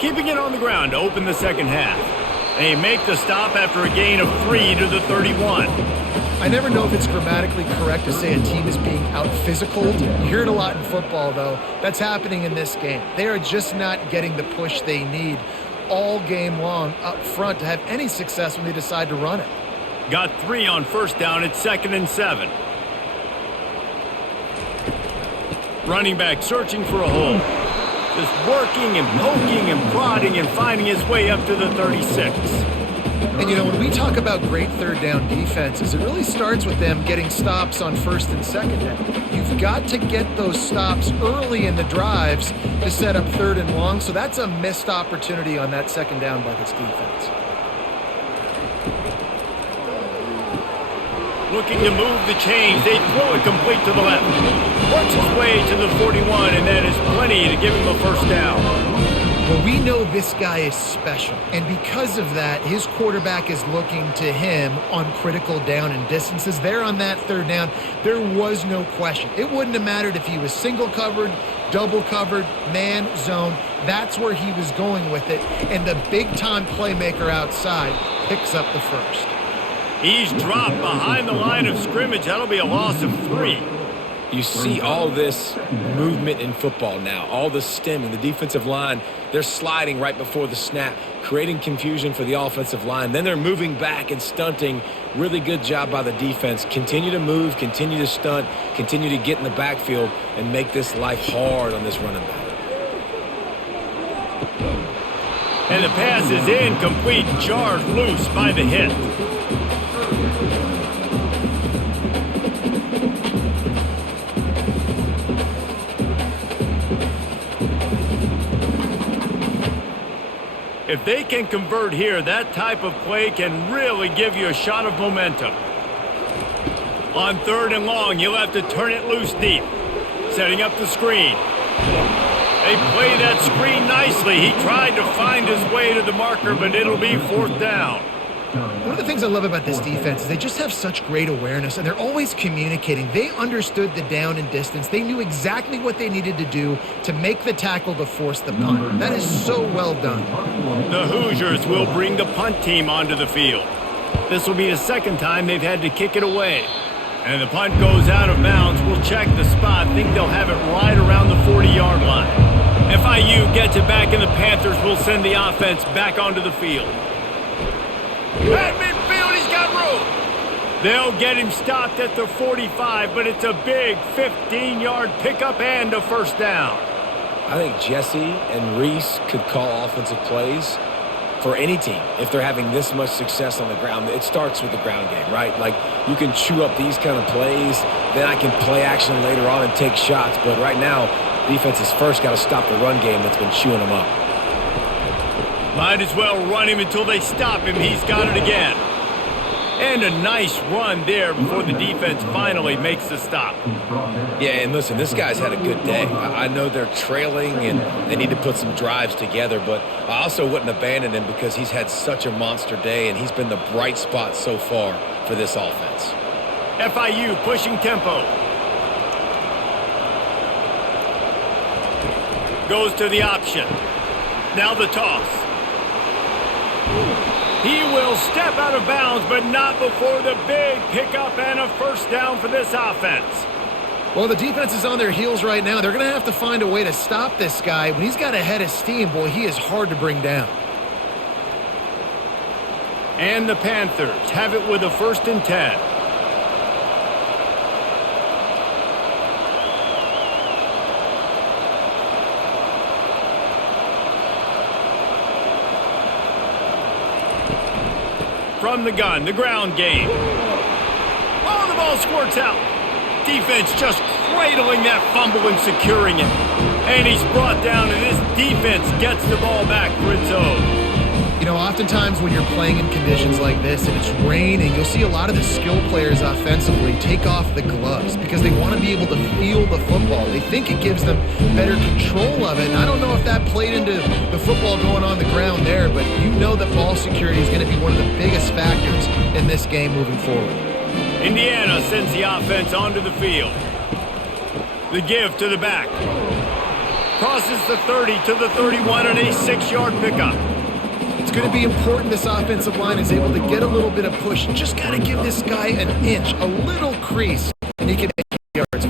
Keeping it on the ground to open the second half. They make the stop after a gain of 3 to the 31. I never know if it's grammatically correct to say a team is being out-physicaled. You hear it a lot in football, though. That's happening in this game. They are just not getting the push they need all game long up front to have any success when they decide to run it. Got 3 on first down. It's 2nd and 7. Running back searching for a hole. Just working and poking and prodding and finding his way up to the 36. And, you know, when we talk about great third down defenses, it really starts with them getting stops on first and second down. You've got to get those stops early in the drives to set up 3rd and long, so that's a missed opportunity on that second down by this defense. Looking to move the chains. They throw it complete to the left. Works his way to the 41, and that is plenty to give him a first down. Well, we know this guy is special, and because of that, his quarterback is looking to him on critical down and distances. There on that 3rd down, there was no question. It wouldn't have mattered if he was single covered, double covered, man, zone. That's where he was going with it, and the big-time playmaker outside picks up the first. He's dropped behind the line of scrimmage. That'll be a loss of 3. You see all this movement in football now, all the stemming, the defensive line, they're sliding right before the snap, creating confusion for the offensive line. Then they're moving back and stunting. Really good job by the defense. Continue to move, continue to stunt, continue to get in the backfield and make this life hard on this running back. And the pass is incomplete, jarred loose by the hit. If they can convert here, that type of play can really give you a shot of momentum. On 3rd and long, you'll have to turn it loose deep. Setting up the screen. They play that screen nicely. He tried to find his way to the marker, but it'll be 4th down. One of the things I love about this defense is they just have such great awareness, and they're always communicating. They understood the down and distance. They knew exactly what they needed to do to make the tackle to force the punt. That is so well done. The Hoosiers will bring the punt team onto the field. This will be the second time they've had to kick it away. And the punt goes out of bounds. We'll check the spot. Think they'll have it right around the 40-yard line. FIU gets it back, and the Panthers will send the offense back onto the field. At midfield, he's got room. They'll get him stopped at the 45, but it's a big 15-yard pickup and a first down. I think Jesse and Reese could call offensive plays for any team if they're having this much success on the ground. It starts with the ground game, right? Like, you can chew up these kind of plays, then I can play action later on and take shots. But right now, defense has first got to stop the run game that's been chewing them up. Might as well run him until they stop him. He's got it again. And a nice run there before the defense finally makes the stop. Yeah, and listen, this guy's had a good day. I know they're trailing and they need to put some drives together, but I also wouldn't abandon him because he's had such a monster day and he's been the bright spot so far for this offense. FIU pushing tempo. Goes to the option. Now the toss. He will step out of bounds, but not before the big pickup and a first down for this offense. Well, the defense is on their heels right now. They're going to have to find a way to stop this guy. When he's got a head of steam, boy, he is hard to bring down. And the Panthers have it with a 1st and 10. From the gun, the ground game. Oh, the ball squirts out. Defense just cradling that fumble and securing it. And he's brought down, and this defense gets the ball back for its own. You know, oftentimes when you're playing in conditions like this and it's raining, you'll see a lot of the skill players offensively take off the gloves because they want to be able to feel the football. They think it gives them better control of it. And I don't know if that played into the football going on the ground there, but you know that ball security is going to be one of the biggest factors in this game moving forward. Indiana sends the offense onto the field. The give to the back. Crosses the 30 to the 31 and a 6-yard pickup. It's going to be important this offensive line is able to get a little bit of push. Just got to give this guy an inch, a little crease, and he can make yards.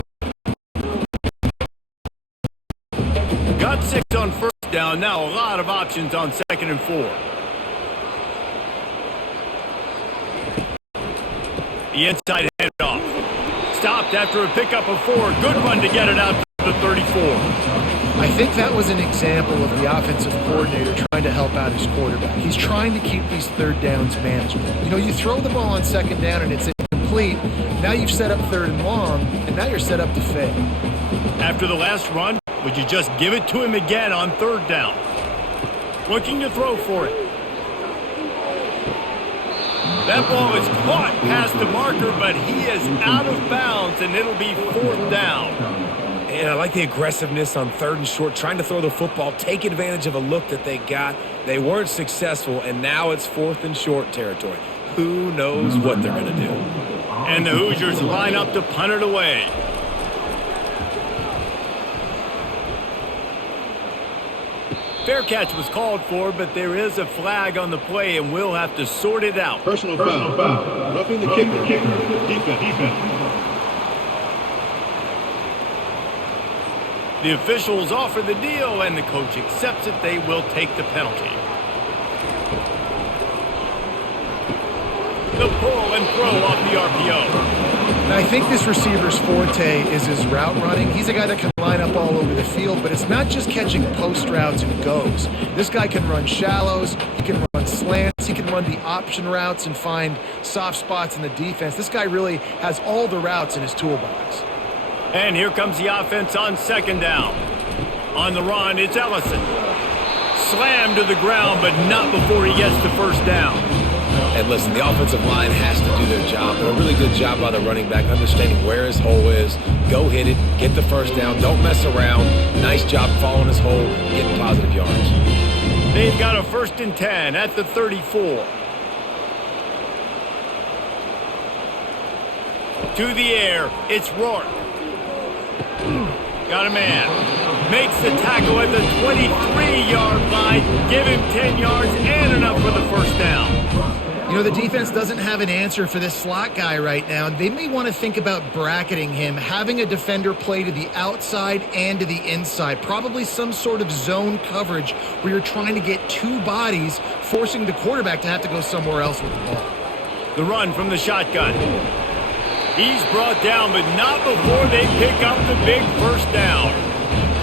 Got 6 on first down. Now a lot of options on 2nd and 4. The inside handoff. Stopped after a pickup of 4. Good run to get it out to the 34. I think that was an example of the offensive coordinator trying to help out his quarterback. He's trying to keep these 3rd downs manageable. You know, you throw the ball on 2nd down and it's incomplete. Now you've set up 3rd and long, and now you're set up to fail. After the last run, would you just give it to him again on 3rd down? Looking to throw for it. That ball is caught past the marker, but he is out of bounds, and it'll be 4th down. And I like the aggressiveness on 3rd and short, trying to throw the football, take advantage of a look that they got. They weren't successful, and now it's 4th and short territory. Who knows what they're going to do? And the Hoosiers line up to punt it away. Fair catch was called for, but there is a flag on the play, and we'll have to sort it out. Personal foul. Roughing the kicker. Defense. The officials offer the deal, and the coach accepts it. They will take the penalty. The pull and throw off the RPO. And I think this receiver's forte is his route running. He's a guy that can line up all over the field, but it's not just catching post routes and goes. This guy can run shallows, he can run slants, he can run the option routes and find soft spots in the defense. This guy really has all the routes in his toolbox. And here comes the offense on 2nd down. On the run, it's Ellison. Slammed to the ground, but not before he gets to 1st down. And listen, the offensive line has to do their job, but a really good job by the running back, understanding where his hole is. Go hit it, get the 1st down, don't mess around. Nice job following his hole, getting positive yards. They've got a 1st and 10 at the 34. To the air, it's Rourke. Got a man. Makes the tackle at the 23-yard line. Give him 10 yards and enough for the first down. You know, the defense doesn't have an answer for this slot guy right now. They may want to think about bracketing him, having a defender play to the outside and to the inside. Probably some sort of zone coverage where you're trying to get two bodies, forcing the quarterback to have to go somewhere else with the ball. The run from the shotgun. He's brought down, but not before they pick up the big first down.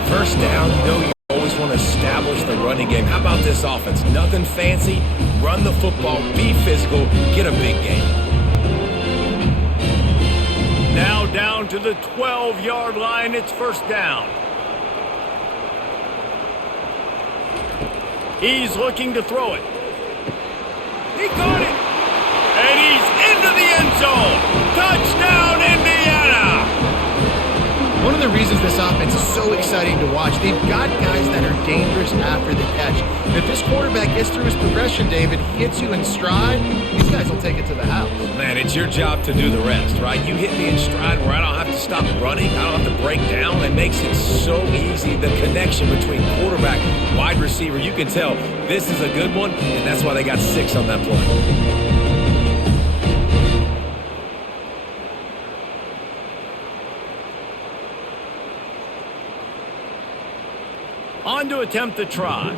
First down, you know you always want to establish the running game. How about this offense? Nothing fancy. Run the football, be physical, get a big gain. Now down to the 12-yard line, it's first down. He's looking to throw it. He got it. And he's into the end zone. Touchdown, Indiana! One of the reasons this offense is so exciting to watch, they've got guys that are dangerous after the catch. And if this quarterback gets through his progression, David, hits you in stride, these guys will take it to the house. Man, it's your job to do the rest, right? You hit me in stride where I don't have to stop running, I don't have to break down. It makes it so easy. The connection between quarterback, wide receiver, you can tell this is a good one, and that's why they got 6 on that play. On to attempt the try.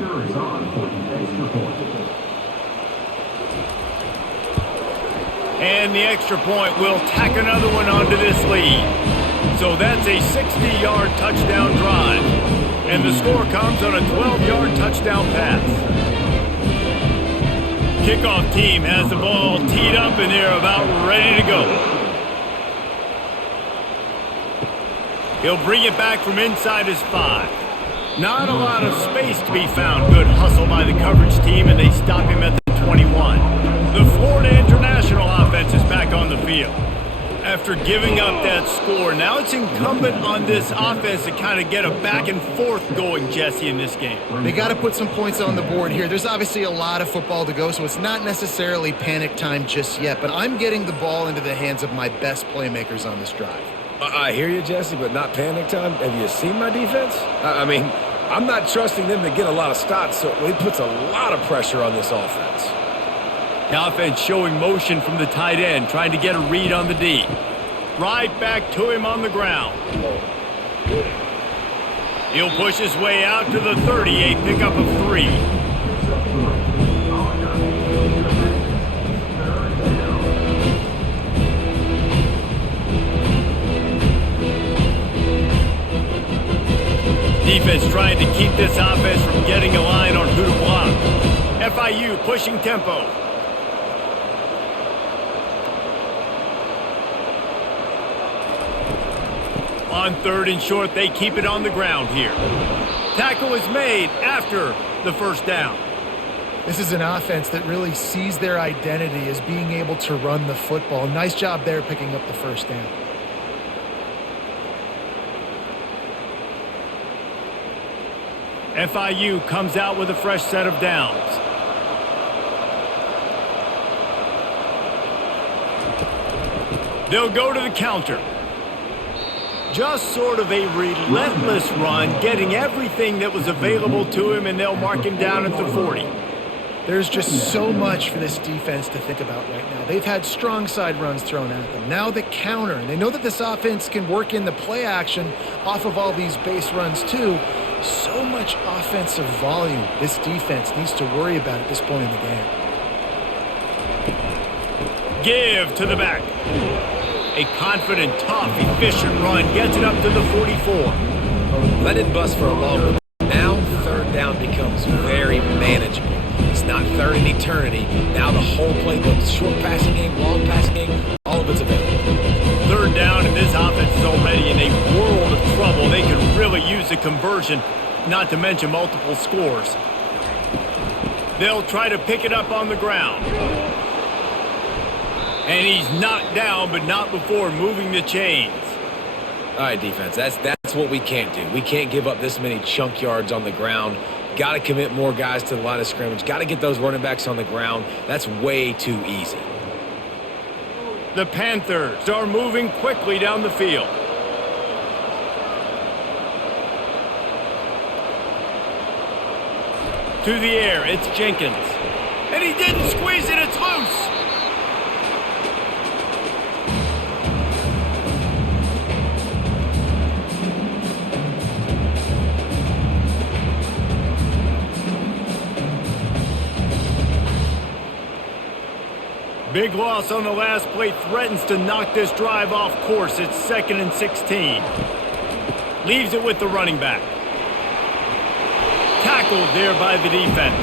And the extra point will tack another one onto this lead. So that's a 60-yard touchdown drive. And the score comes on a 12-yard touchdown pass. Kickoff team has the ball teed up and they're about ready to go. He'll bring it back from inside his 5. Not a lot of space to be found. Good hustle by the coverage team, and they stop him at the 21. The Florida International offense is back on the field. After giving up that score, now it's incumbent on this offense to kind of get a back and forth going, Jesse, in this game. They got to put some points on the board here. There's obviously a lot of football to go, so it's not necessarily panic time just yet, but I'm getting the ball into the hands of my best playmakers on this drive. I hear you, Jesse, but not panic time. Have you seen my defense? I mean, I'm not trusting them to get a lot of stops, so it puts a lot of pressure on this offense. The offense showing motion from the tight end, trying to get a read on the D. Right back to him on the ground. He'll push his way out to the 38, pickup of 3. Defense trying to keep this offense from getting a line on who to block. FIU pushing tempo. On 3rd and short, they keep it on the ground here. Tackle is made after the first down. This is an offense that really sees their identity as being able to run the football. Nice job there picking up the first down. FIU comes out with a fresh set of downs. They'll go to the counter. Just sort of a relentless run, getting everything that was available to him, and they'll mark him down at the 40. There's just so much for this defense to think about right now. They've had strong side runs thrown at them. Now the counter, and they know that this offense can work in the play action off of all these base runs too. So much offensive volume this defense needs to worry about at this point in the game. Give to the back. A confident, tough, efficient run gets it up to the 44. Let it bust for a long one. Now 3rd down becomes very manageable. It's not 3rd in eternity. Now the whole playbook, short passing game, long passing game, all of it's available. 3rd down, and this offense is already in a world of trouble. They could really use a conversion, not to mention multiple scores. They'll try to pick it up on the ground. And he's knocked down, but not before moving the chains. All right, defense, that's what we can't do. We can't give up this many chunk yards on the ground. Got to commit more guys to the line of scrimmage. Got to get those running backs on the ground. That's way too easy. The Panthers are moving quickly down the field. To the air, it's Jenkins. And he didn't squeeze it, it's loose. Big loss on the last play threatens to knock this drive off course. It's 2nd and 16. Leaves it with the running back. Tackled there by the defense.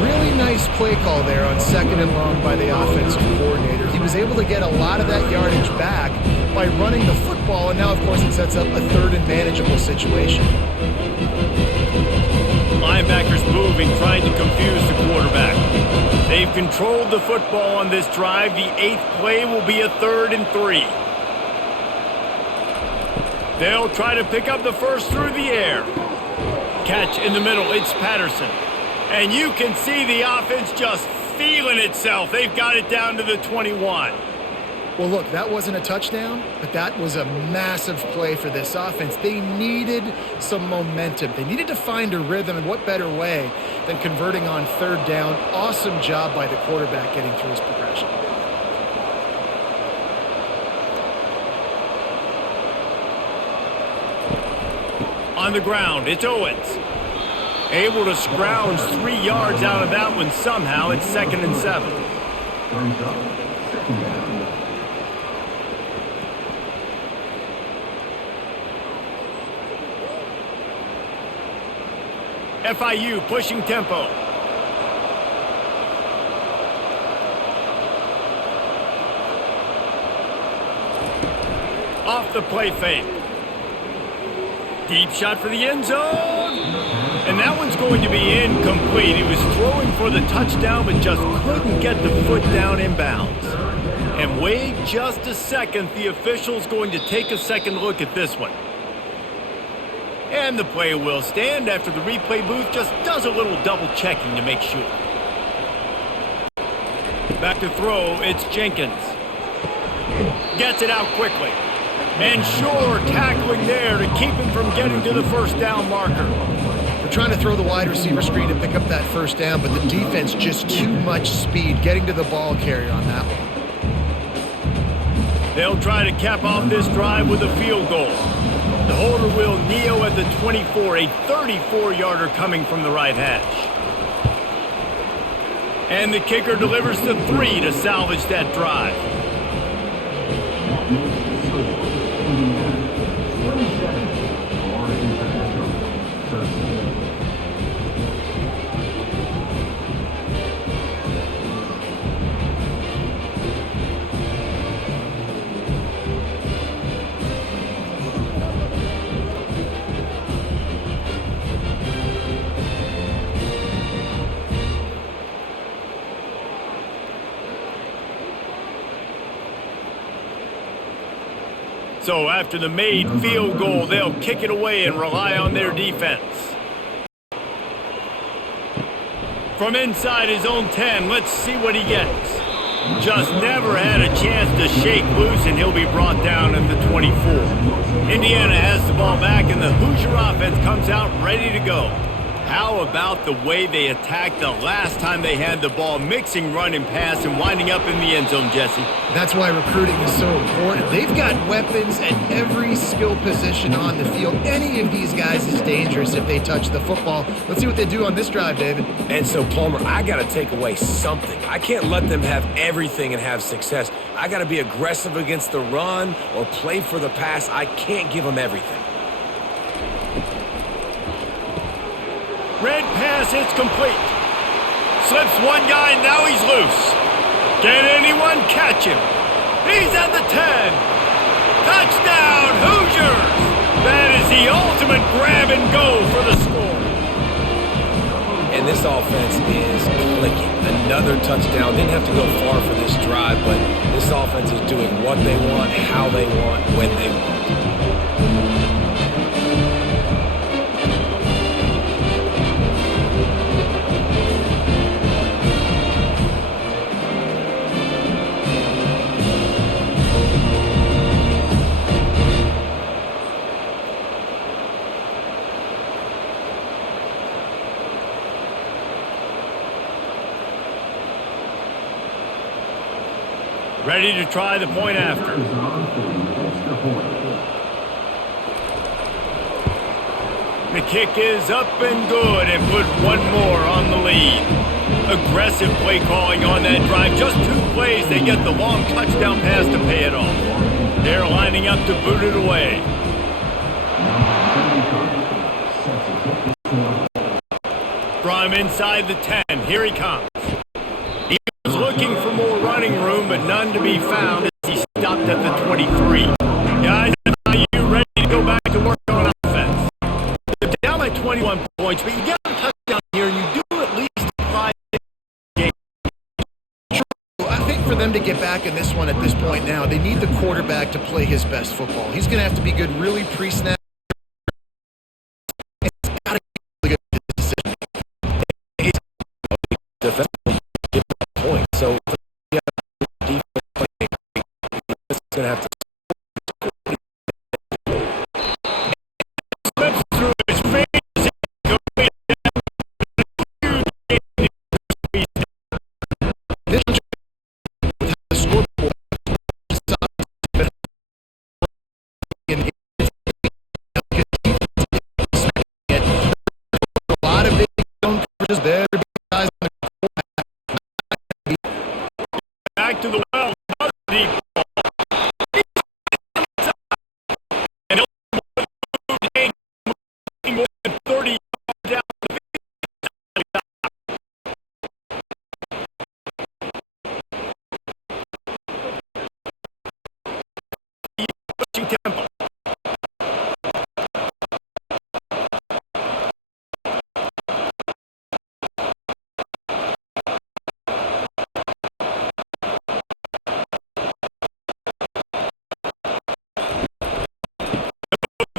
Really nice play call there on 2nd and long by the offensive coordinator. He was able to get a lot of that yardage back by running the football, and now, of course, it sets up a 3rd and manageable situation. Linebackers moving, trying to confuse the quarterback. They've controlled the football on this drive. The 8th play will be a 3rd and 3. They'll try to pick up the first through the air. Catch in the middle, it's Patterson. And you can see the offense just feeling itself. They've got it down to the 21. Well, look, that wasn't a touchdown, but that was a massive play for this offense. They needed some momentum. They needed to find a rhythm, and what better way than converting on 3rd down. Awesome job by the quarterback getting through his progression. On the ground, it's Owens. Able to scrounge 3 yards out of that one somehow. It's 2nd and 7. FIU pushing tempo. Off the play fake. Deep shot for the end zone. And that one's going to be incomplete. He was throwing for the touchdown, but just couldn't get the foot down inbounds. And wait just a second. The official's going to take a second look at this one. And the play will stand after the replay booth just does a little double checking to make sure. Back to throw, it's Jenkins. Gets it out quickly. And Shore tackling there to keep him from getting to the first down marker. They're trying to throw the wide receiver screen to pick up that first down, but the defense just too much speed getting to the ball carrier on that one. They'll try to cap off this drive with a field goal. The holder will kneel at the 24, a 34-yarder coming from the right hash. And the kicker delivers the 3 to salvage that drive. So after the made field goal, they'll kick it away and rely on their defense. From inside his own 10, let's see what he gets. Just never had a chance to shake loose, and he'll be brought down at the 24. Indiana has the ball back, and the Hoosier offense comes out ready to go. How about the way they attacked the last time they had the ball, mixing run and pass and winding up in the end zone, Jesse? That's why recruiting is so important. They've got weapons at every skill position on the field. Any of these guys is dangerous if they touch the football. Let's see what they do on this drive, David. And so, Palmer, I got to take away something. I can't let them have everything and have success. I got to be aggressive against the run or play for the pass. I can't give them everything. Red pass, it's complete. Slips one guy, now he's loose. Can anyone catch him? He's at the 10. Touchdown, Hoosiers! That is the ultimate grab and go for the score. And this offense is clicking. Another touchdown. Didn't have to go far for this drive, but this offense is doing what they want, how they want, when they want. Ready to try the point after. The kick is up and good and put one more on the lead. Aggressive play calling on that drive. Just 2 plays, they get the long touchdown pass to pay it off. They're lining up to boot it away. From inside the 10, here he comes. He was looking for more running room, but none to be found as he stopped at the 23. Guys, are you ready to go back to work on offense? They're down by 21 points, but you get a touchdown here, and you do at least 5 games. I think for them to get back in this one at this point now, they need the quarterback to play his best football. He's going to have to be good really pre-snap. It's got to be really good decision. Defensively, give them a point. So, defense playing, it's going to have to. Slips through his fingers and goes down. This with the scoreboard a lot of big zone coverages there. Guys on the Back to the well. Deep ball. And he'll more than 30 yards down the pushing tempo.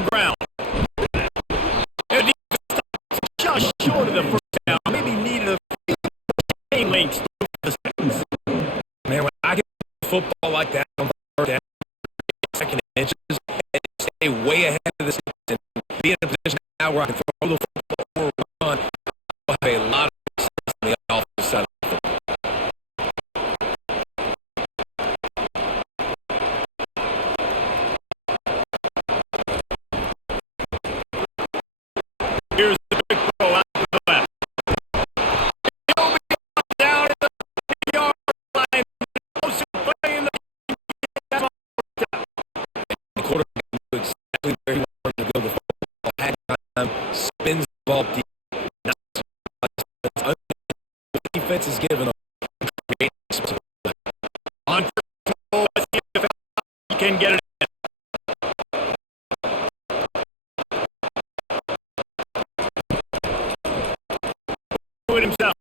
Ground. And he just short of the first down. Maybe needed a chain links to the sentence. Man, when I get football like that on third down, second inches, and stay way ahead of the season, be in a position now where I can throw the football or run, I'll have a lot of success on the offensive side of the football. Here's the big throw out to the left. He'll be down at the 3-yard line. Motion play in the The quarterback knew exactly where he wanted to go. The football had time, spins the ball deep. The defense is given up. on control. Let's see if he can get it in. Do it himself.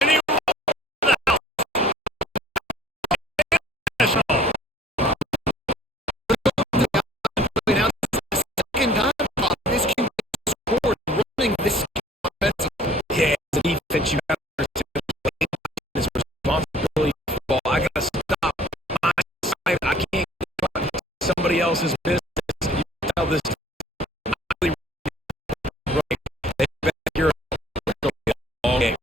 And he rolls to the house. National. Now, this is the second time this can be scored running this offensively. Yeah, as a defense, you got to understand this responsibility for the ball. I got to stop my side. I can't get somebody else's business. You tell this right. They back your all game.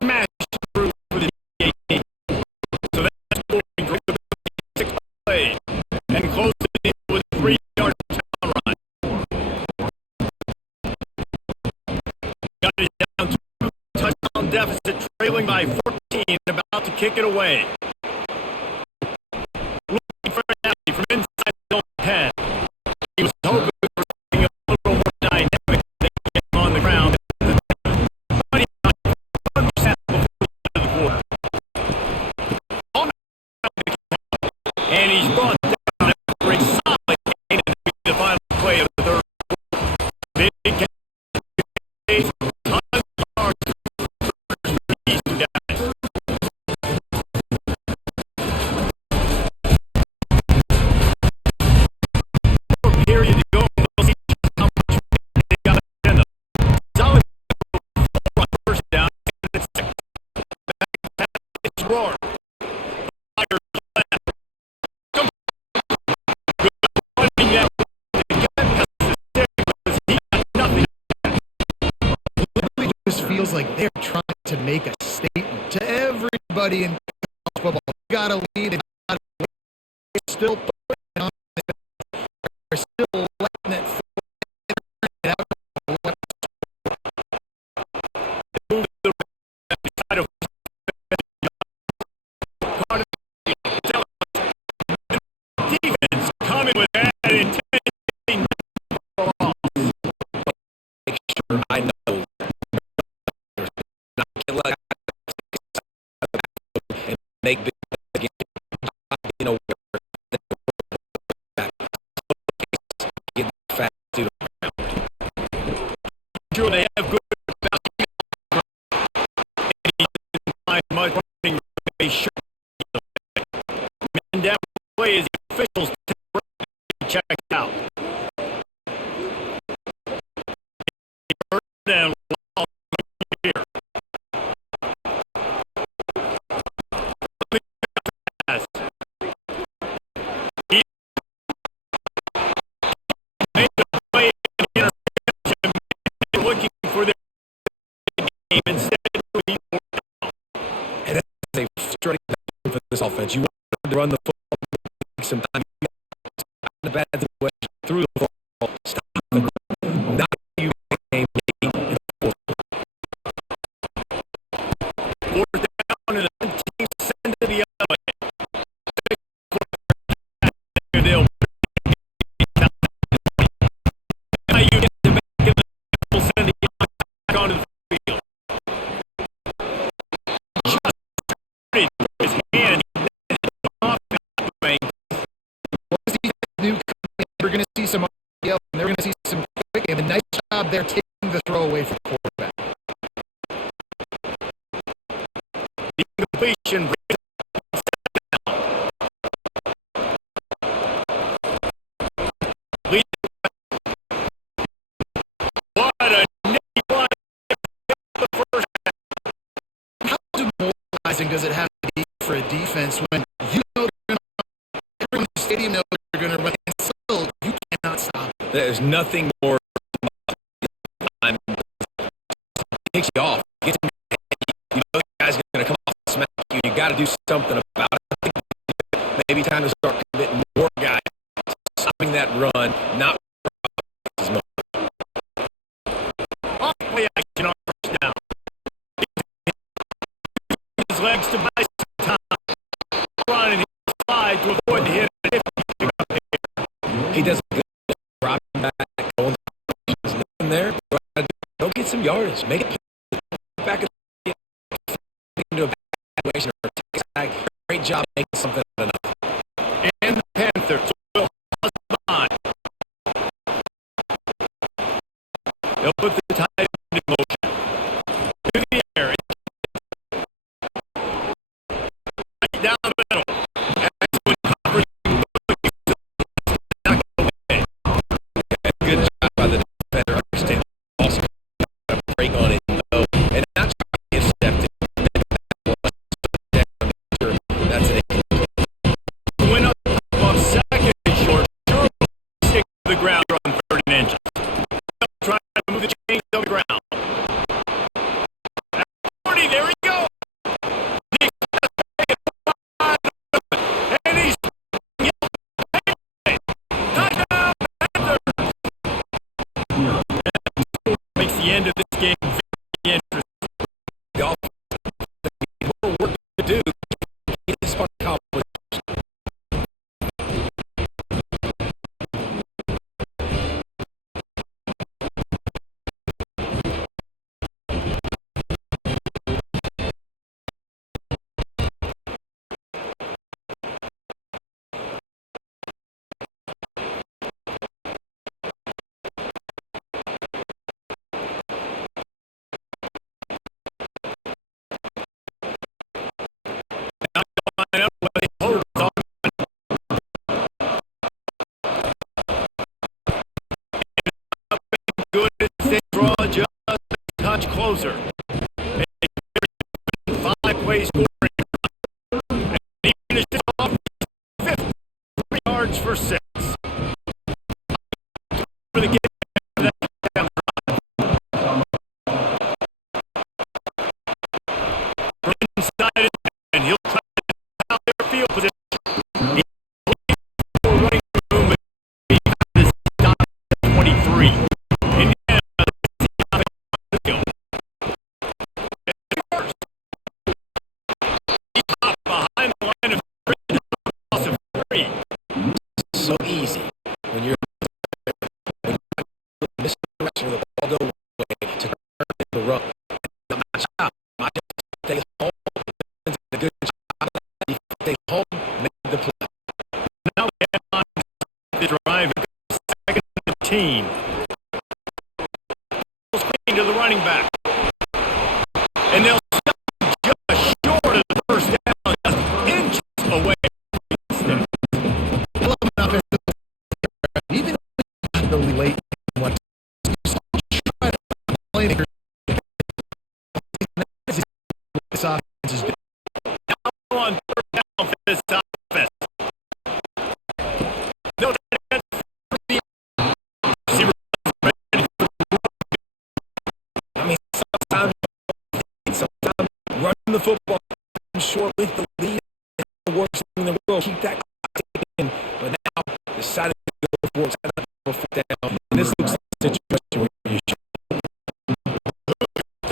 Smash through for the DAT. So that's scoring for the 6 play and close the deal with a 3-yard touchdown run. Got it down to a touchdown deficit, trailing by 14, about to kick it away. Looking for Nally from inside zone 10. He was hoping for something a little more dynamic than him on the ground. And he's brought down after a solid gain to be the final play of the third quarter. Big catch, tons of yards for these two guys. just feels like they're trying to make a statement to everybody in college football. They got to lead. They got to win. They're still putting on. They're still letting it out. Defense coming with that intent. Make sure I know. Not get like and make big again. You know, get fast to the ground. Sure, they have good much running. They sure man down play as the officials check out. Down here. Pass. He made the play in interception, looking for their game instead. And that's a frustrating thing for this offense. You want to run the football, take some time, the bad situation through the football, stop the run. Not you game late in the fourth. Fourth down and the team send it the other way. They'll now you get to make it. Will send the back onto the field. Just put it in his hand. Off the bank. Once these new we're going to see some yelling. They're going to see some quick game. A nice job there taking the throw away from the quarterback. The completion. What a nifty play. The first How demoralizing does it have to be for a defense when you know they're going to everyone in the stadium knows they're going to run and still you cannot stop it. There's nothing more time. Takes you off. Gets you, you know the guy's going to come off and smack you. You got to do something about it. Maybe time to start committing more guys, stopping that run, not as much. off play action on first down. His legs to buy some time. Run and he slide to avoid the hit. He does a good job dropping back, going in there. Go get some yardage. Make it back into a bad situation or take a sack. Great job making something out of nothing. And the Panthers will pause the line. They'll put the tight end in motion. To the air. Right down the middle. Excellent coverage. Not gonna win. Good job by the defender. Understand. Also, break on it though, and not try to get stepped in. That's an Went up on second and short. Sure will stick to the ground on 30 inches. Try to move the chains on the ground. 40, there he goes. And he's touchdown, Panthers. Makes the end of this game very interesting. the offense. More work to do. Get this part accomplished. Line up with a hold on. Good as they draw just a touch closer. A 5-play scoring. And he finished off 53 yards for 6. For the game. And they'll stop just short of the first down, just inches away. Even really late in one, try to play this offense is doing. Now on third down for this offense. No, I mean, sometimes running the football short with the lead is the worst thing in the world. Keep that clock ticking. But now decided to go for it, set up for fourth down. And this looks like a situation where you should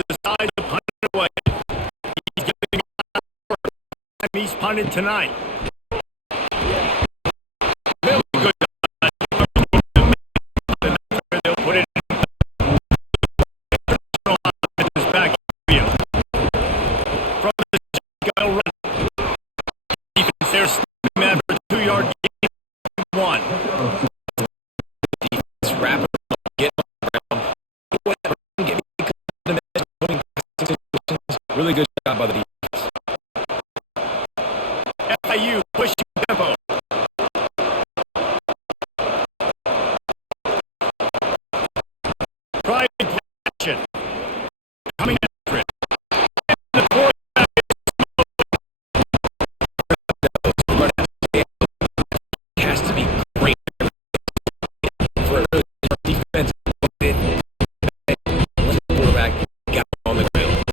decide to punt it away. He's giving time he's punted tonight. Really good. They'll put it in his back field. From the go run. Defense there snapping that for a 2-yard gain. One. defense rapidly get around. Whatever. Get the message, putting situations. Really good job by the defense. FIU pushing tempo. Trying action. Coming after it. And the quarterback Has to be great for a really defense. When the quarterback got on the field.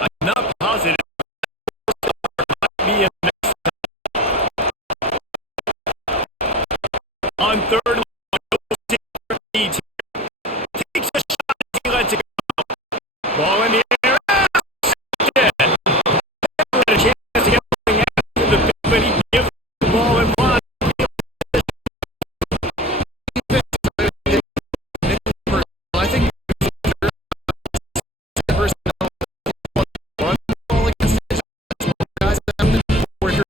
I'm not positive. Might be a next on third and long, needs takes a shot as he lets it go. Ball in the air. Dead. Never had a chance to get something after the pick, but he gives the ball and runs. I think personnel run the ball against this guys out there where you're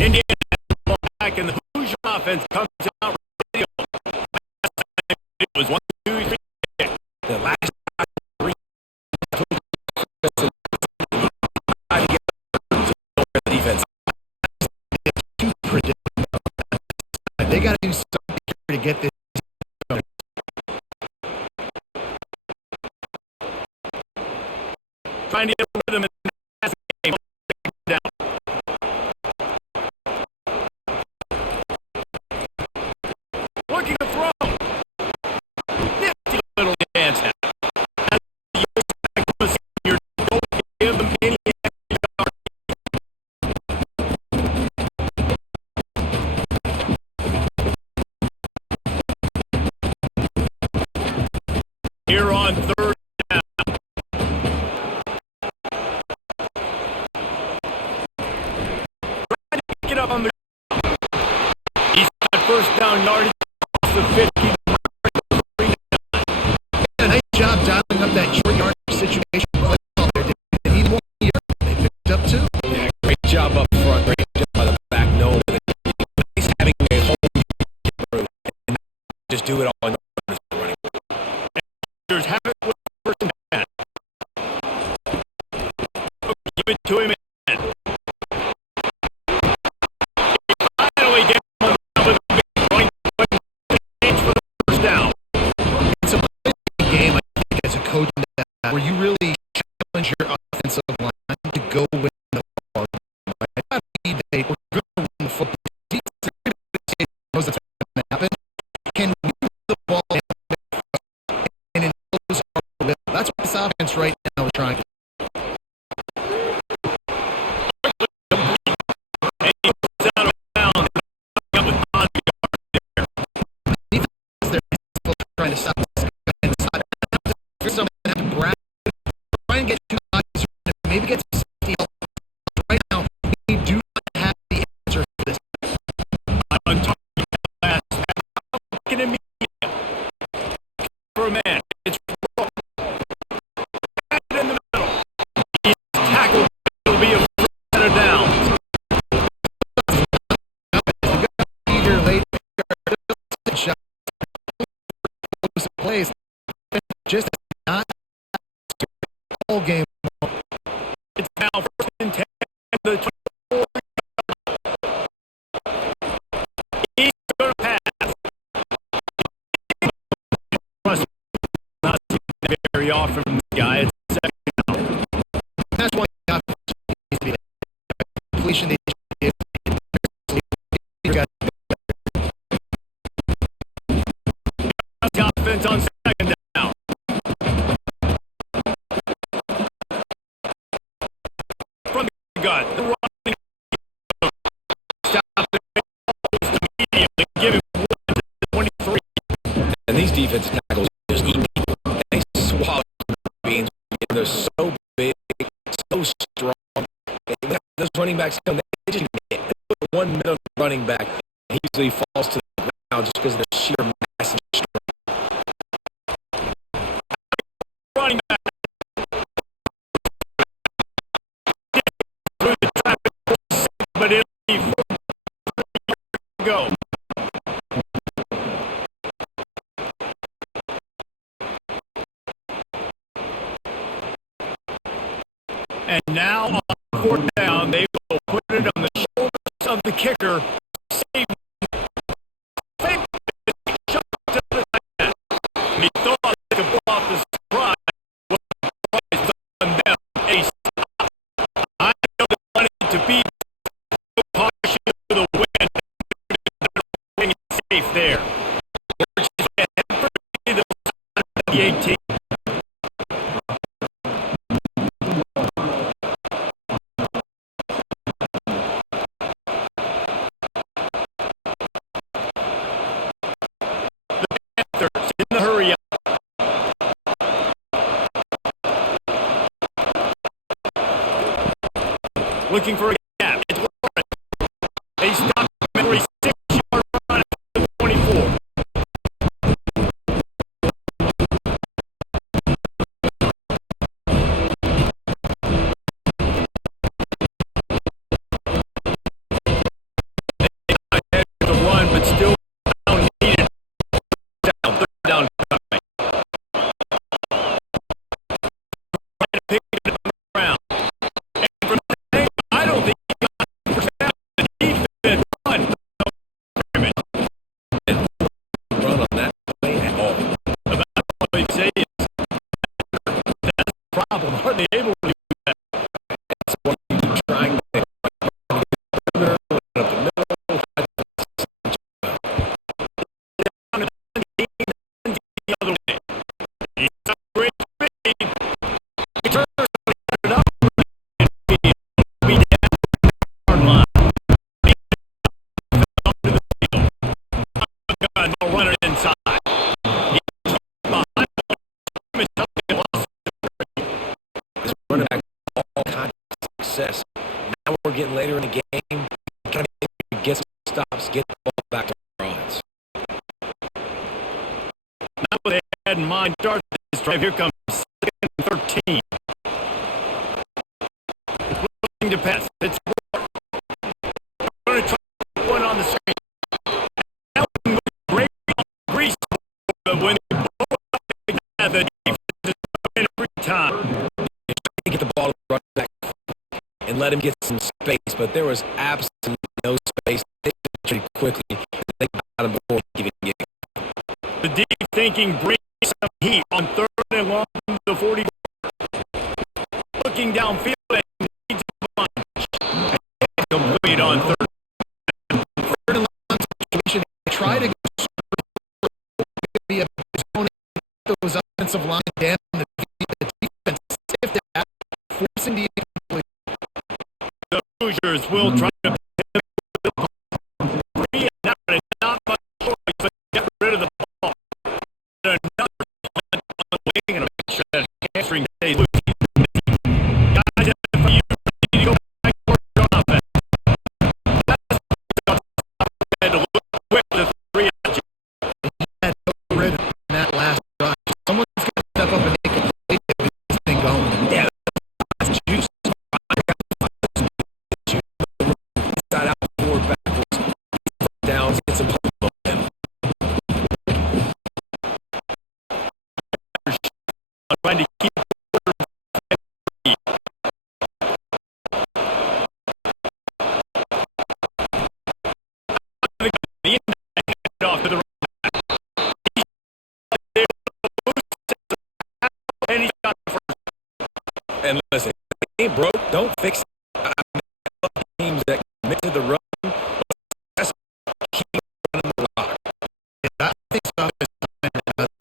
Indiana ball back and the Hoosier offense comes out. It was 1, 2, 3. The last three the defense. they got to do something to get this. Trying to get a rhythm in the pass game. Down. Looking to throw. Nifty little dance now. As the U.S. senior don't give him any extra yard. Here on third down. Trying to pick it up on the. He's got first down yardage off the 50. A nice job dialing up that short yard situation. They need 1 year. They picked up 2. Yeah, great job up front. Great job by the back. No, he's having a whole through and just do it all in the running. There's have it with first and 10. Give it to him again. Finally get him on with a big point for the first down. It's a game, I think, as a coach where you really challenge your offensive line to go win the ball. Right? Not be they we're going to run the football. Knows that's going to happen. Can we move the ball and impose our will? That's what this offense right now is trying to do. And he puts out of bounds. Up with Bobby there. They're trying to stop this guy inside. Here's someone that have to grab, try and get 2 guys, maybe get some safety help. Right now, we do not have the answer for this. On target a man. It's Rook. Right in the middle. He's tackled. It'll be a first set of downs. Here late shot plays just not whole game. It's now first and 10. The 24. He's going to pass. Not seen very often from this guy. It's second down. That's one thing completion. The offense on second down. From the gut, the running stop the immediately, giving 1 to 23. And these defensive tackles just eat. They swallow beans. They're so big, so strong. Those running backs, they just hit. One minute running back, he usually falls to the ground just because of the sheer mass and strength. Running back. Through the traffic, but it'll be 4 to go. And now on fourth down, they will put it on the shoulders of the kicker. Save. Fake shot to the back. He thought they could pull off the surprise. What surprise on them? A stop. I know they wanted to be partial to the win. Wing is safe there. The 18. In the hurry up. Looking for a gap. It's Lawrence. They stop him every 6-yard run at the 24. They ahead with the run, but still down needed. Down, third down coming. Trying to pick it up around. And from there, I don't think he got first down. The defense run. Run on that play at all. About all they say is that's the problem. Are they able to do that? That's what you're trying to up the middle. The other way. He's got great speed. He turns it up and be down the line. Onto the field. Gun, no runner inside. He's behind him. This running back all kinds of success. Now we're getting later in the game. Trying to get some stops, get the ball back to our offense. Not what they had in mind. Start this drive. Here comes 2nd and 13. Looking to pass. It's going to try one on the screen. Now great grease, but when they blow up the defense is in every time. Get the ball to the running back and let him get some space, but there was absolutely no space. They did pretty quickly. They got him before he even get. The deep thinking brings some heat on 3rd and long to the 44. Looking downfield and needs a bunch. Complete on 3rd. Third and long situation. They try to be a opponent. Those offensive line down. The defense safe to have, forcing the incomplete. The Hoosiers will try to not much choice, but get rid of the ball. Another on the wing and make sure that hamstring stays loose. Guys, if you need to go back to work on offense, that's to look quick to 3 edges. Had no rhythm in that last rush. ain't broke, don't fix it. I mean, I love teams that commit to the run, but that's keep running the rock. I think so.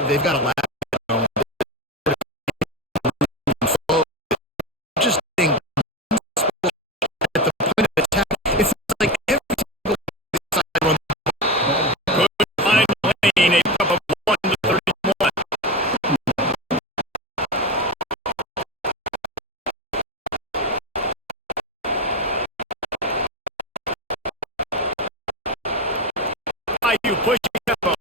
They've got a lap. Just think at the point of attack, it's like every single side run. Could find Lane a cup of 1 to 31. You push tempo.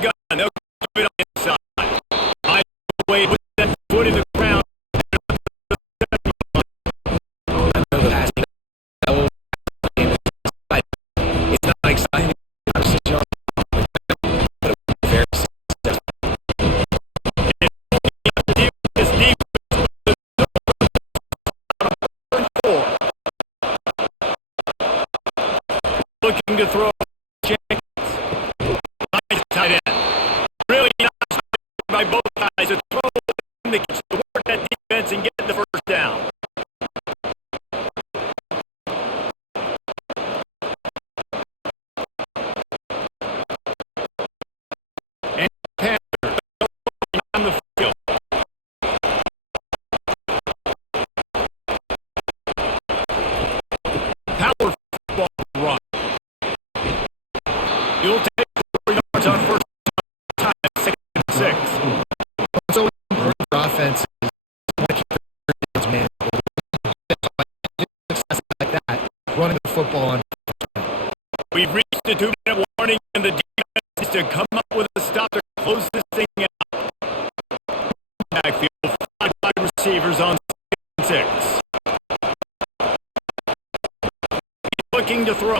Gun, they'll keep it on the inside. By the way, put that foot in the ground. It's not exciting. Looking to throw Jenkins. Nice tight end. Really nice by both guys to throw in the to work that defense and get the first down. And Panther on the field. Power football run. You'll take 4 yards on first time, 6 and 6. It's always important for offenses. Want to keep their defense manageable. Success like that, running the football on. We've reached the 2-minute warning, and the defense is to come up with a stop to close this thing out. Backfield, 5 wide receivers on 6 and 6. He's looking to throw.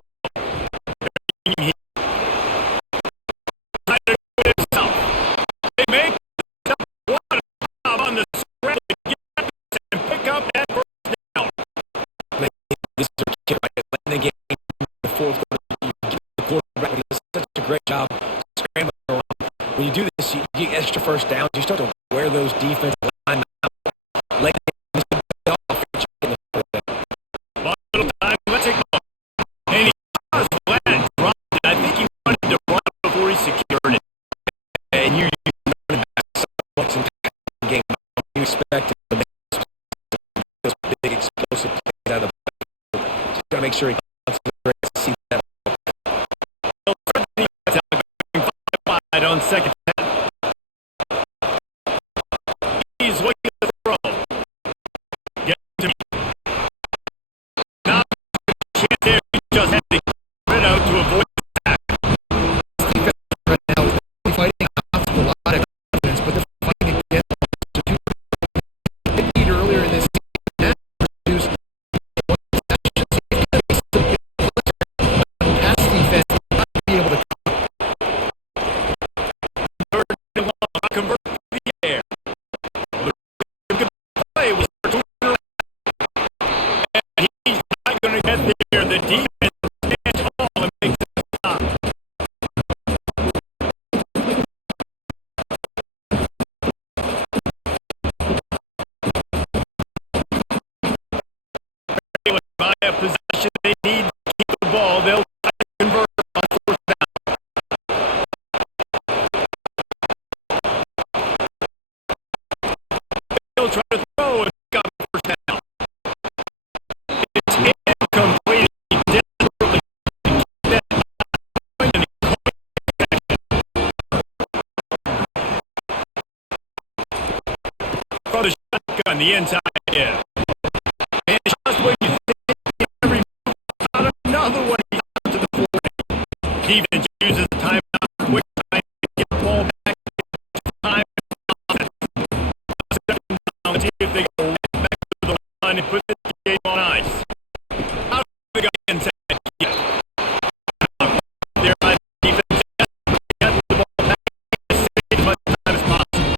They make one job on the scramble to get and pick up that first down. This is a kid right letting the game in the fourth quarter. The quarterback does such a great job scrambling around. When you do this, you get extra first downs. You start to wear those defensive line out. Letting the off in the fourth down. One little time, let's take off. And he does land, dropped it. I think he wanted to run before he secured it. And you Running back so much in the game. You expect to make those big explosive plays out of the back. Just gotta make sure he concentrates to see that. wide on second down. He's looking to throw. Get to me. Not a chance there. He just had to get it out to avoid the attack. Defense right now is fighting off with a lot of confidence, but they're fighting against the two lead earlier in this season. Now produced one possession. Pass defense not be able to Third and long, convert to the air. The good play was and he's not going to get there. The defense stands tall and makes it stop. By a possession, they need to keep the ball. They'll try to convert on fourth down. They'll try to throw and pick up first down. It's incomplete. He desperately keep that point and he throw the shotgun, the inside yeah. And it's just when you think every move out another one, he's out to the 40. Defense uses the timeout, quick time to get the ball back. Time let's see if they go right back to the line and put this game on ice. Out the guy inside. Yeah. There by the defense. Get the ball back as much time as possible.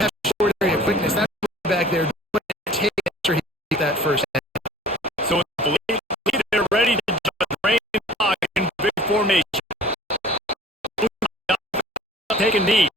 have short area quickness. That back there take after he get that first down. So it's the lead, they're ready to just drain the clock in big formation. take a knee.